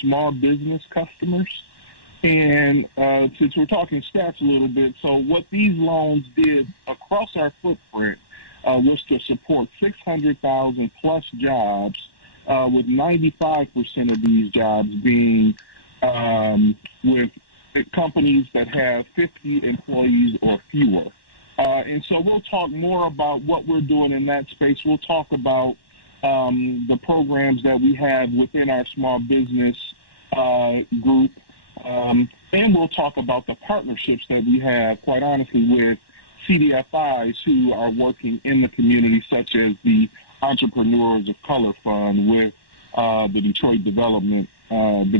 small business customers. And since we're talking stats a little bit, so what these loans did across our footprint was to support 600,000 plus jobs, with 95% of these jobs being with companies that have 50 employees or fewer. And so we'll talk more about what we're doing in that space. We'll talk about the programs that we have within our small business group. And we'll talk about the partnerships that we have, quite honestly, with CDFIs who are working in the community, such as the Entrepreneurs of Color Fund with the Detroit Development Fund.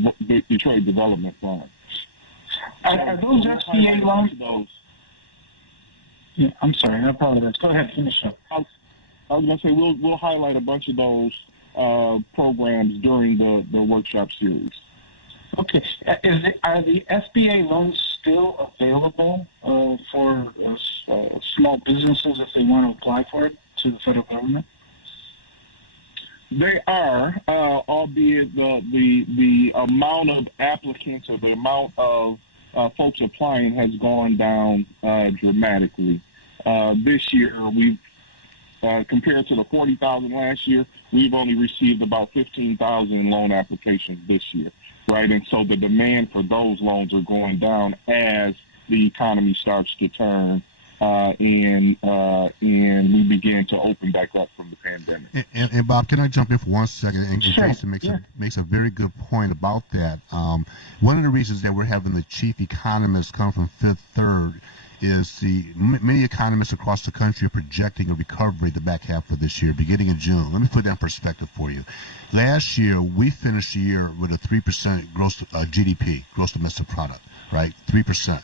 Are those SBA loans? Yeah, I'm sorry, I apologize. Go ahead, finish up. I was going to say we'll highlight a bunch of those programs during the workshop series. Okay. Are the SBA loans still available for small businesses if they want to apply for it to the federal government? They are, albeit the amount of applicants or the amount of folks applying has gone down dramatically. This year, we've compared to the 40,000 last year, we've only received about 15,000 loan applications this year, right? And so the demand for those loans are going down as the economy starts to turn and we begin to open back up from the pandemic. And Bob, can I jump in for 1 second? And sure. Jason makes a very good point about that. One of the reasons that we're having the chief economist come from Fifth Third is many economists across the country are projecting a recovery the back half of this year, beginning in June. Let me put that in perspective for you. Last year, we finished the year with a 3% gross GDP, gross domestic product, right? 3%.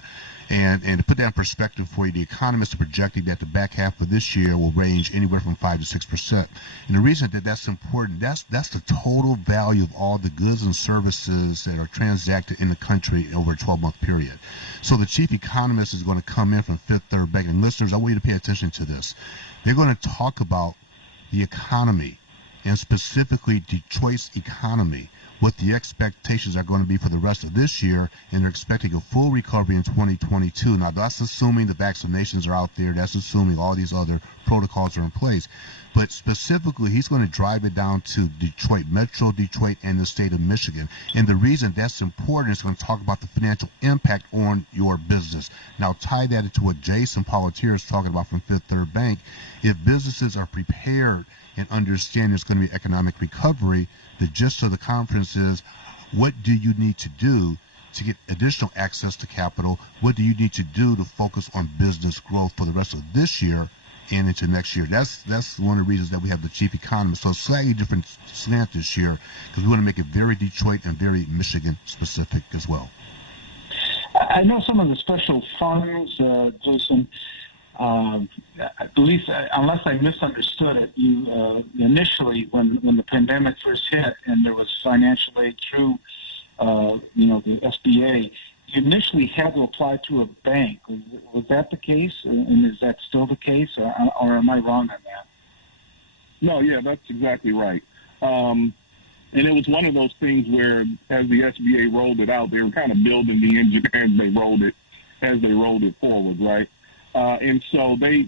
And to put that in perspective for you, the economists are projecting that the back half of this year will range anywhere from 5 to 6%. And the reason that that's important, that's the total value of all the goods and services that are transacted in the country over a 12-month period. So the chief economist is going to come in from Fifth Third Bank. And listeners, I want you to pay attention to this. They're going to talk about the economy, and specifically Detroit's economy, what the expectations are going to be for the rest of this year, and they're expecting a full recovery in 2022. Now, that's assuming the vaccinations are out there. That's assuming all these other protocols are in place. But specifically, he's going to drive it down to Detroit, Metro Detroit, and the state of Michigan. And the reason that's important is going to talk about the financial impact on your business. Now, tie that into what Jason Paulatier is talking about from Fifth Third Bank. If businesses are prepared and understand there's going to be economic recovery, the gist of the conference is, what do you need to do to get additional access to capital? What do you need to do to focus on business growth for the rest of this year and into next year? That's one of the reasons that we have the chief economist. So slightly different slant this year, because we want to make it very Detroit and very Michigan specific as well. I know some of the special funds, Jason, at least unless I misunderstood it, you initially, when the pandemic first hit and there was financial aid through, the SBA, you initially had to apply to a bank. Was that the case, and is that still the case, or am I wrong on that? No, yeah, that's exactly right. And it was one of those things where, as the SBA rolled it out, they were kind of building the engine as they rolled it forward, right? And so they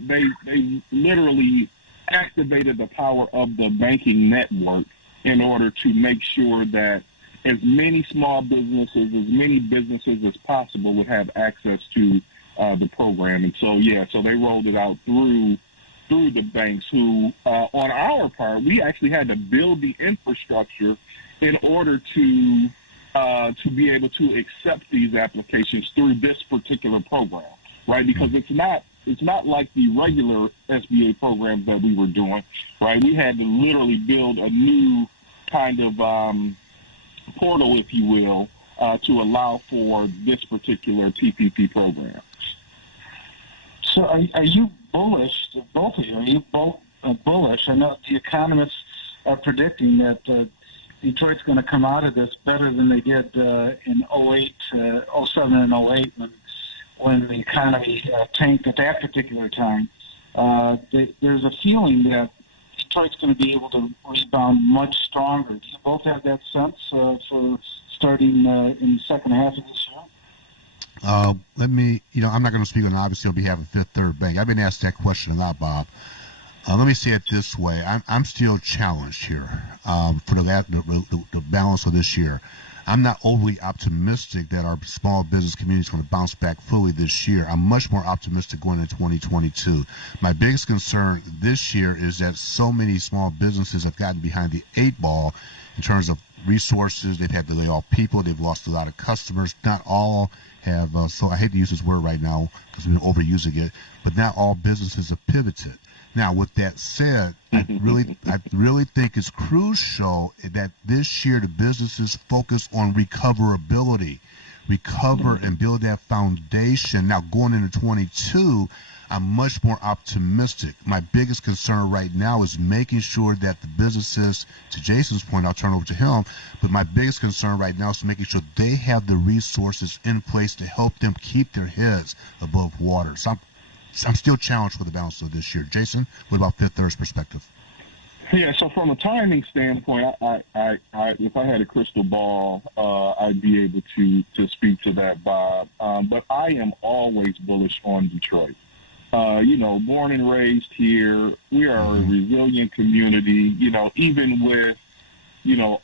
literally activated the power of the banking network in order to make sure that as many small businesses, as many businesses as possible would have access to the program. And so, so they rolled it out through the banks who, on our part, we actually had to build the infrastructure in order to be able to accept these applications through this particular program, right? Because it's not like the regular SBA programs that we were doing, right? We had to literally build a new kind of portal, if you will, to allow for this particular PPP program. So are you bullish, both of you, are you both bullish? I know the economists are predicting that Detroit's going to come out of this better than they did in 07 and 08 when the economy tanked at that particular time. There's a feeling that Detroit's going to be able to rebound much stronger. Do you both have that sense for starting in the second half of this year? Let me, I'm not going to speak obviously on behalf of Fifth Third Bank. I've been asked that question a lot, Bob. Let me say it this way. I'm still challenged here for the balance of this year. I'm not overly optimistic that our small business community is going to bounce back fully this year. I'm much more optimistic going into 2022. My biggest concern this year is that so many small businesses have gotten behind the 8 ball in terms of resources. They've had to lay off people. They've lost a lot of customers. Not all have, so I hate to use this word right now because we're overusing it, but not all businesses have pivoted. Now, with that said, I really think it's crucial that this year the businesses focus on recoverability, recover and build that foundation. Now, going into 22, I'm much more optimistic. My biggest concern right now is making sure that the businesses, to Jason's point, I'll turn over to him, but my biggest concern right now is making sure they have the resources in place to help them keep their heads above water. So I'm still challenged for the balance of this year. Jason, what about Fifth Third's perspective? Yeah, so from a timing standpoint, I if I had a crystal ball, I'd be able to speak to that, Bob. But I am always bullish on Detroit. Born and raised here, we are a resilient community. Even with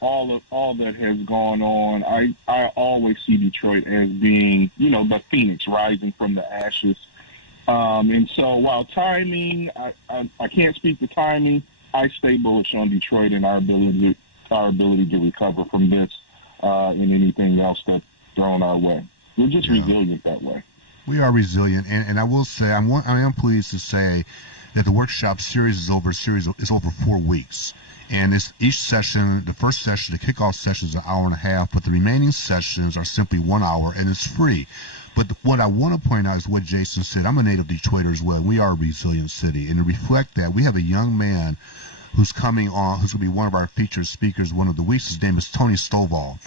all that has gone on, I always see Detroit as being the phoenix rising from the ashes. And so while timing, I can't speak to timing, I stay bullish on Detroit and our ability to recover from this and anything else that's thrown our way. We're just resilient that way. We are resilient, and I will say I am pleased to say that the workshop series is over 4 weeks. And it's each session, the first session, the kickoff session is an hour and a half, but the remaining sessions are simply 1 hour, and it's free. But what I want to point out is what Jason said. I'm a native Detroiter as well. We are a resilient city. And to reflect that, we have a young man who's coming on, who's going to be one of our featured speakers one of the weeks. His name is Tony Stovall.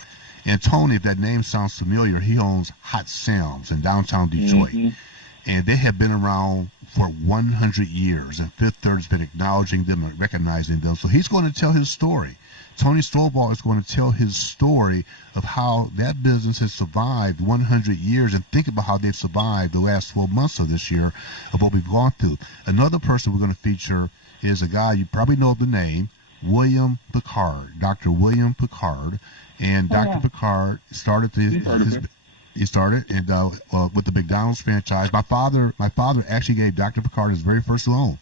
And Tony, if that name sounds familiar, he owns Hot Sam's in downtown Detroit. Mm-hmm. And they have been around for 100 years, and Fifth Third has been acknowledging them and recognizing them. So he's going to tell his story. Tony Stovall is going to tell his story of how that business has survived 100 years, and think about how they've survived the last 12 months of this year of what we've gone through. Another person we're going to feature is a guy, you probably know the name, William Picard, Dr. William Picard. And Dr. Picard started He started with the McDonald's franchise. My father actually gave Dr. Picard his very first loan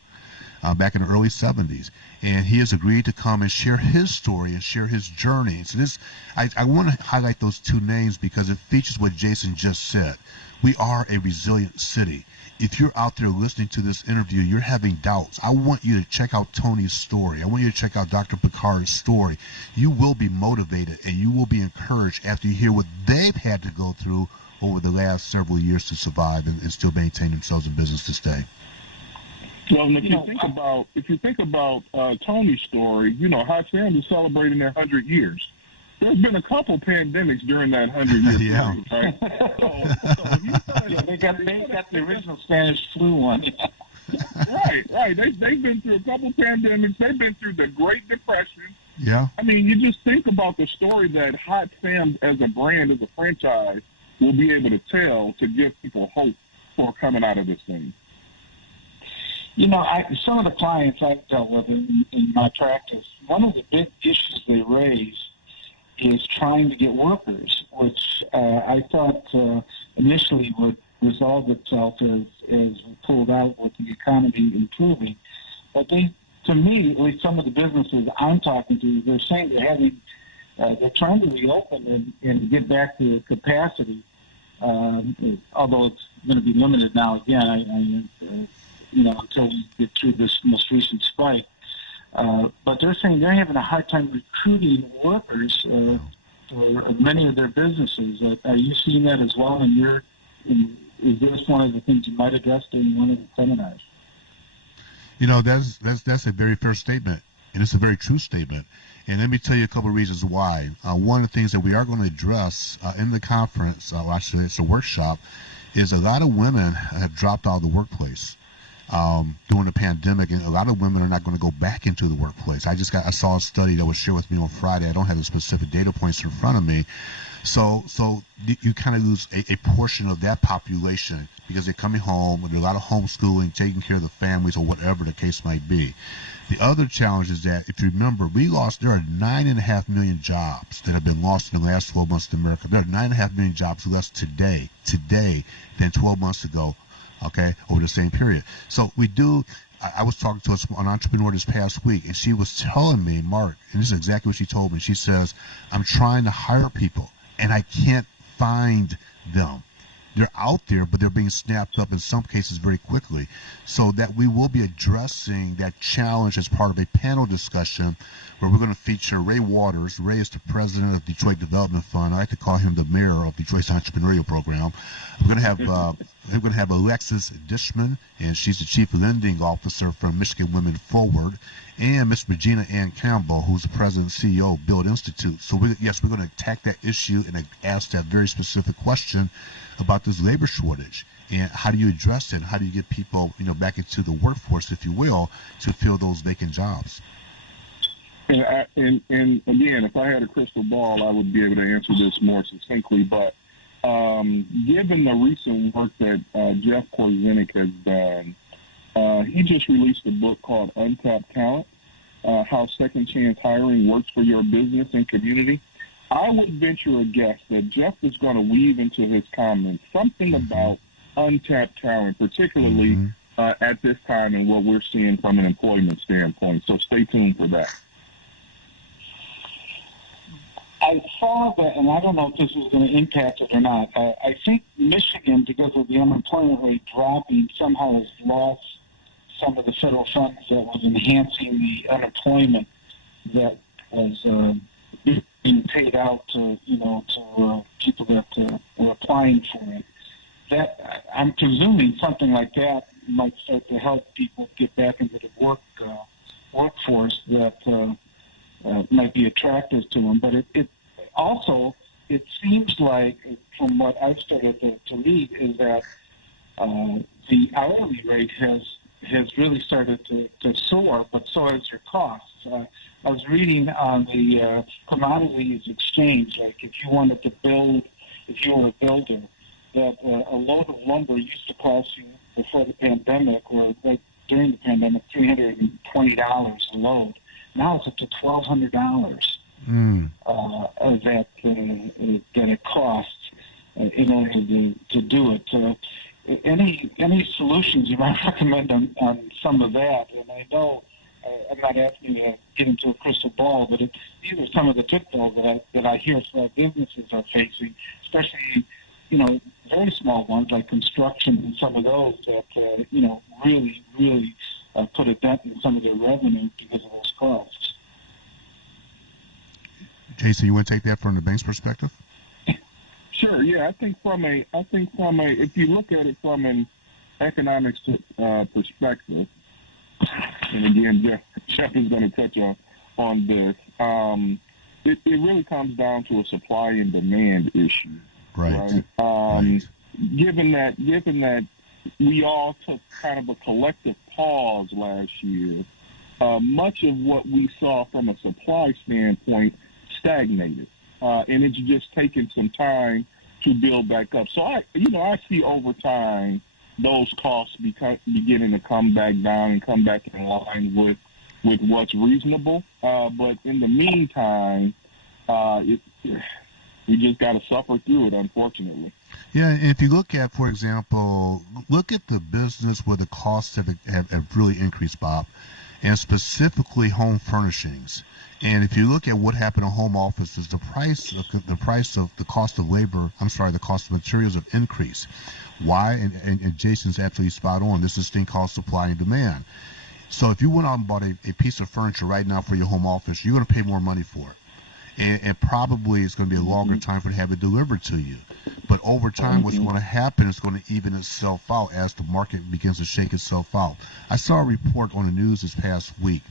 back in the early 70s, and he has agreed to come and share his story and share his journey. So I want to highlight those two names because it features what Jason just said. We are a resilient city. If you're out there listening to this interview, you're having doubts, I want you to check out Tony's story. I want you to check out Dr. Picard's story. You will be motivated and you will be encouraged after you hear what they've had to go through over the last several years to survive and still maintain themselves in business this day. Well, and if you think about Tony's story, Hot Sam's is celebrating their 100 years. There's been a couple pandemics during that 100-year period, right? They got the original Spanish flu one. Right. They've been through a couple pandemics. They've been through the Great Depression. Yeah. I mean, you just think about the story that Hot Sam as a brand, as a franchise, will be able to tell to give people hope for coming out of this thing. You know, some of the clients I've dealt with in my practice, one of the big issues they raise is trying to get workers, which I thought initially would resolve itself as we pulled out with the economy improving. But to me, at least some of the businesses I'm talking to, they're saying they're trying to reopen and get back to capacity, although it's going to be limited now again, until we get through this most recent spike. But they're saying they're having a hard time recruiting workers for many of their businesses. Are you seeing that as well? Is this one of the things you might address during one of the seminars? You know, that's a very fair statement, and it's a very true statement. And let me tell you a couple of reasons why. One of the things that we are going to address in the conference, actually it's a workshop, is a lot of women have dropped out of the workplace during the pandemic, and a lot of women are not going to go back into the workplace. I saw a study that was shared with me on Friday. I don't have the specific data points in front of me. So you kind of lose a portion of that population because they're coming home and there's a lot of homeschooling, taking care of the families or whatever the case might be. The other challenge is that, if you remember, there are 9.5 million jobs that have been lost in the last 12 months in America. There are 9.5 million jobs less today than 12 months ago, okay, over the same period. So I was talking to an entrepreneur this past week, and she was telling me, Mark, and this is exactly what she told me. She says, I'm trying to hire people, and I can't find them. They're out there, but they're being snapped up in some cases very quickly. So that we will be addressing that challenge as part of a panel discussion where we're going to feature Ray Waters. Ray is the president of Detroit Development Fund. I like to call him the mayor of Detroit's entrepreneurial program. We're going to have Alexis Dishman, and she's the chief lending officer from Michigan Women Forward, and Miss Regina Ann Campbell, who's the president and CEO of Build Institute. So we're going to attack that issue and ask that very specific question about this labor shortage and how do you address it, and how do you get people, back into the workforce, if you will, to fill those vacant jobs. And again, if I had a crystal ball, I would be able to answer this more succinctly. But given the recent work that Jeff Korzenik has done, he just released a book called Untapped Talent, How Second Chance Hiring Works for Your Business and Community. I would venture a guess that Jeff is going to weave into his comments something about untapped talent, particularly at this time and what we're seeing from an employment standpoint. So stay tuned for that. I saw that, and I don't know if this is going to impact it or not. I think Michigan, because of the unemployment rate dropping, somehow has lost some of the federal funds that was enhancing the unemployment that was being paid out to people that were applying for it. That I'm presuming something like that might start to help people get back into the workforce that might be attractive to them. But it also seems like, from what I've started to read, is that the hourly rate has really started to soar, but so has your costs. I was reading on the commodities exchange, like if you were a builder, that a load of lumber used to cost you before the pandemic, or like during the pandemic, $320 a load. Now it's up to $1,200 that it costs in order to do it. So any solutions you might recommend on some of that? And I know I'm not asking you to get into a crystal ball, but these are some of the pitfalls that I hear small businesses are facing, especially very small ones like construction and some of those that really put a dent in some of their revenue because of those costs. Jason, you want to take that from the bank's perspective? Sure. Yeah, I think from a if you look at it from an economics perspective, and again, Jeff is going to touch on this. It really comes down to a supply and demand issue. Right. Given that we all took kind of a collective pause last year, much of what we saw from a supply standpoint stagnated, and it's just taken some time to build back up. So I see over time those costs beginning to come back down and come back in line with what's reasonable. But in the meantime, we just got to suffer through it, unfortunately. Yeah, and if you look at, for example, look at the business where the costs have really increased, Bob, and specifically home furnishings. And if you look at what happened in home offices, the price of the cost of labor, the cost of materials have increased. Why? And Jason's absolutely spot on. This is this thing called supply and demand. So if you went out and bought a piece of furniture right now for your home office, you're going to pay more money for it. And probably it's going to be a longer time for it to have it delivered to you. But over time, what's going to happen is going to even itself out as the market begins to shake itself out. I saw a report on the news this past week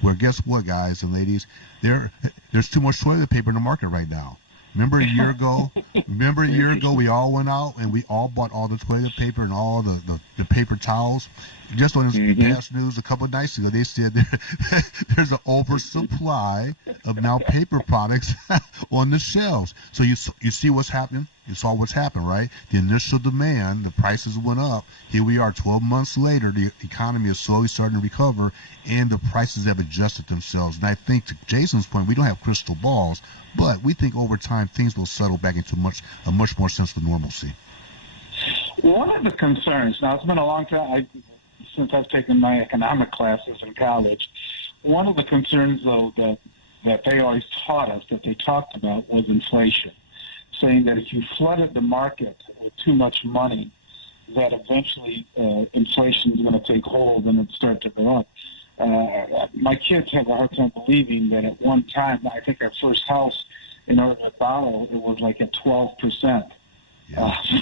where, guess what, guys and ladies, there's too much toilet paper in the market right now. Remember a year ago, we all went out and we all bought all the toilet paper and all the paper towels. Just on the past news a couple of nights ago, they said there's an oversupply of now paper products on the shelves. So you see what's happening? You saw what's happened, right? The initial demand, the prices went up. Here we are 12 months later, the economy is slowly starting to recover, and the prices have adjusted themselves. And I think, to Jason's point, we don't have crystal balls, but we think over time things will settle back into a much more sense of normalcy. One of the concerns, now it's been a long time since I've taken my economic classes in college, one of the concerns, though, that they always taught us, that they talked about, was inflation, saying that if you flooded the market with too much money, that eventually inflation is going to take hold and it start to go up. My kids have a hard time believing that at one time, I think our first house, in order to borrow, it was like at 12%.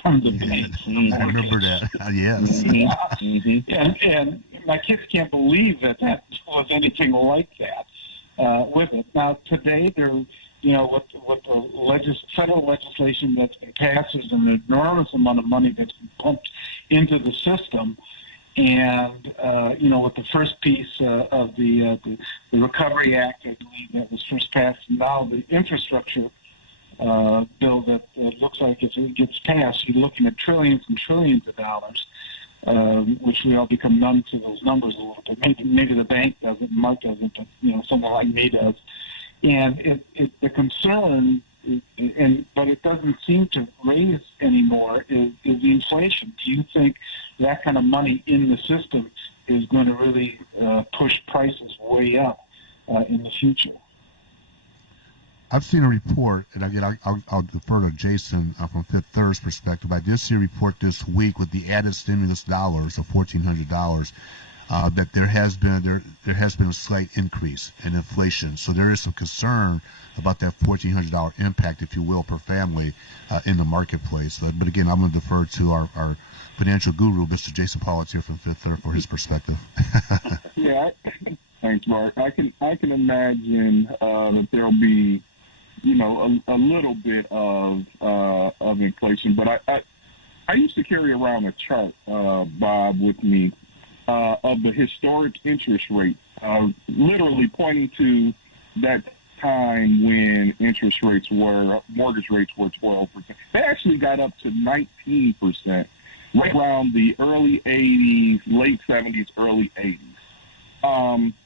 From the bank. I remember that. Yes. And my kids can't believe that was anything like that with it. Now, today, with the federal legislation that's been passed, there's an enormous amount of money that's been pumped into the system. And, with the first piece of the Recovery Act, I believe, that was first passed, now the infrastructure bill that looks like if it gets passed, you're looking at trillions and trillions of dollars, which we all become numb to those numbers a little bit. Maybe the bank doesn't, Mark doesn't, but someone like me does. And the concern, but it doesn't seem to raise anymore, is the inflation. Do you think that kind of money in the system is going to really push prices way up in the future? I've seen a report, and again, I'll defer to Jason from Fifth Third's perspective. I did see a report this week with the added stimulus dollars of $1,400 that there has been a slight increase in inflation. So there is some concern about that $1,400 impact, if you will, per family in the marketplace. But again, I'm going to defer to our financial guru, Mr. Jason Pollitt here from Fifth Third, for his perspective. Yeah, thanks, Mark. I can imagine that there'll be a little bit of inflation, but I used to carry around a chart, Bob, with me of the historic interest rate, literally pointing to that time when mortgage rates were 12%. They actually got up to 19% right around the early 80s, late 70s, early 80s.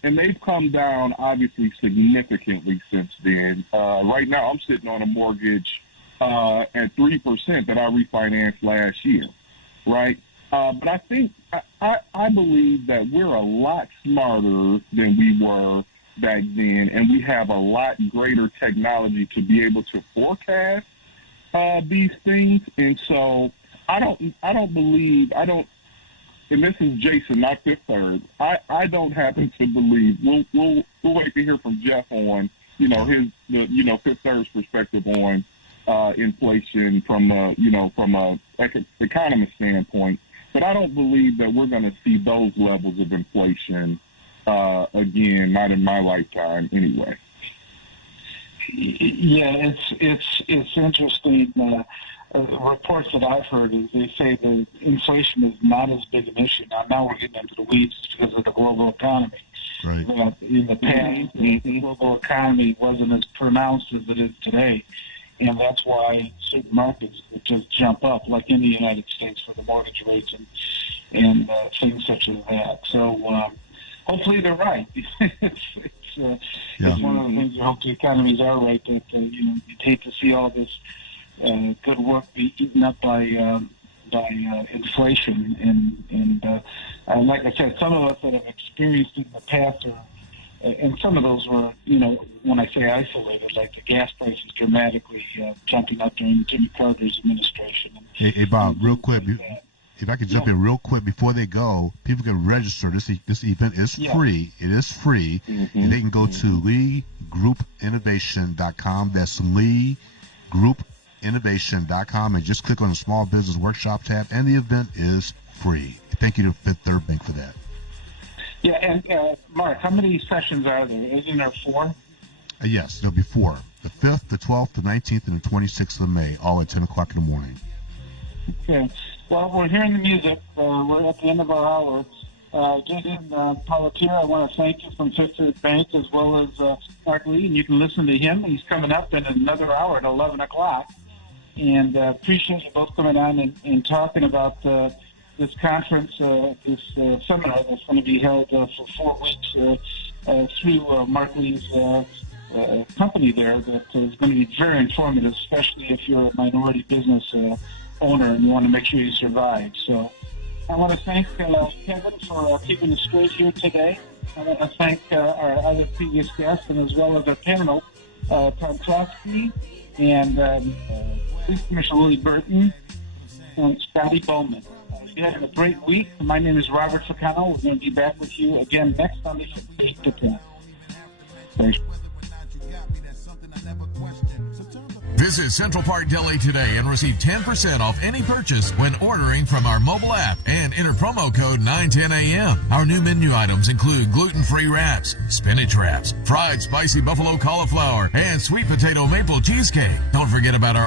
And they've come down, obviously, significantly since then. Right now, I'm sitting on a mortgage at 3% that I refinanced last year, right? But I believe that we're a lot smarter than we were back then, and we have a lot greater technology to be able to forecast these things. And so I don't believe, and this is Jason, not Fifth Third. I don't happen to believe. We'll wait to hear from Jeff on Fifth Third's perspective on inflation from a economist standpoint. But I don't believe that we're going to see those levels of inflation again, not in my lifetime anyway. Yeah, it's interesting. reports that I've heard is they say that inflation is not as big an issue. Now we're getting into the weeds because of the global economy. Right. That in the past, the global economy wasn't as pronounced as it is today. And that's why certain markets would just jump up, like in the United States for the mortgage rates and things such as that. So hopefully they're right. It's one of the things I hope the economies are right, that you'd hate to see all this good work be eaten up by inflation. And like I said, some of us that have experienced it in the past and some of those were, when I say isolated, like the gas prices dramatically jumping up during Jimmy Carter's administration. Hey, Bob, real quick, if I could jump in real quick before they go, people can register. This event is free. It is free, and they can go to leegroupinnovation.com. That's leegroupinnovation.com, and just click on the Small Business Workshop tab, and the event is free. Thank you to Fifth Third Bank for that. Yeah, and Mark, how many sessions are there? Isn't there 4? Yes, there'll be 4. The 5th, the 12th, the 19th, and the 26th of May, all at 10 o'clock in the morning. Okay. Well, we're hearing the music. We're at the end of our hour. Jason Pelletier, I want to thank you from Fifth Third Bank, as well as Mark Lee, and you can listen to him. He's coming up in another hour at 11 o'clock. And appreciate you both coming on and talking about this conference, this seminar that's going to be held for 4 weeks through Mark Lee's company there, that is going to be very informative, especially if you're a minority business owner and you want to make sure you survive. So I want to thank Kevin for keeping us straight here today. I want to thank our other previous guests, and as well as our panel, Tom Choske and Police Commissioner Willie Burton and Scotty Boman. You had a great week. My name is Robert Ficano. We're going to be back with you again next Sunday from 8 to 10. Thanks. Visit Central Park Deli today and receive 10% off any purchase when ordering from our mobile app and enter promo code 910AM. Our new menu items include gluten-free wraps, spinach wraps, fried spicy buffalo cauliflower, and sweet potato maple cheesecake. Don't forget about our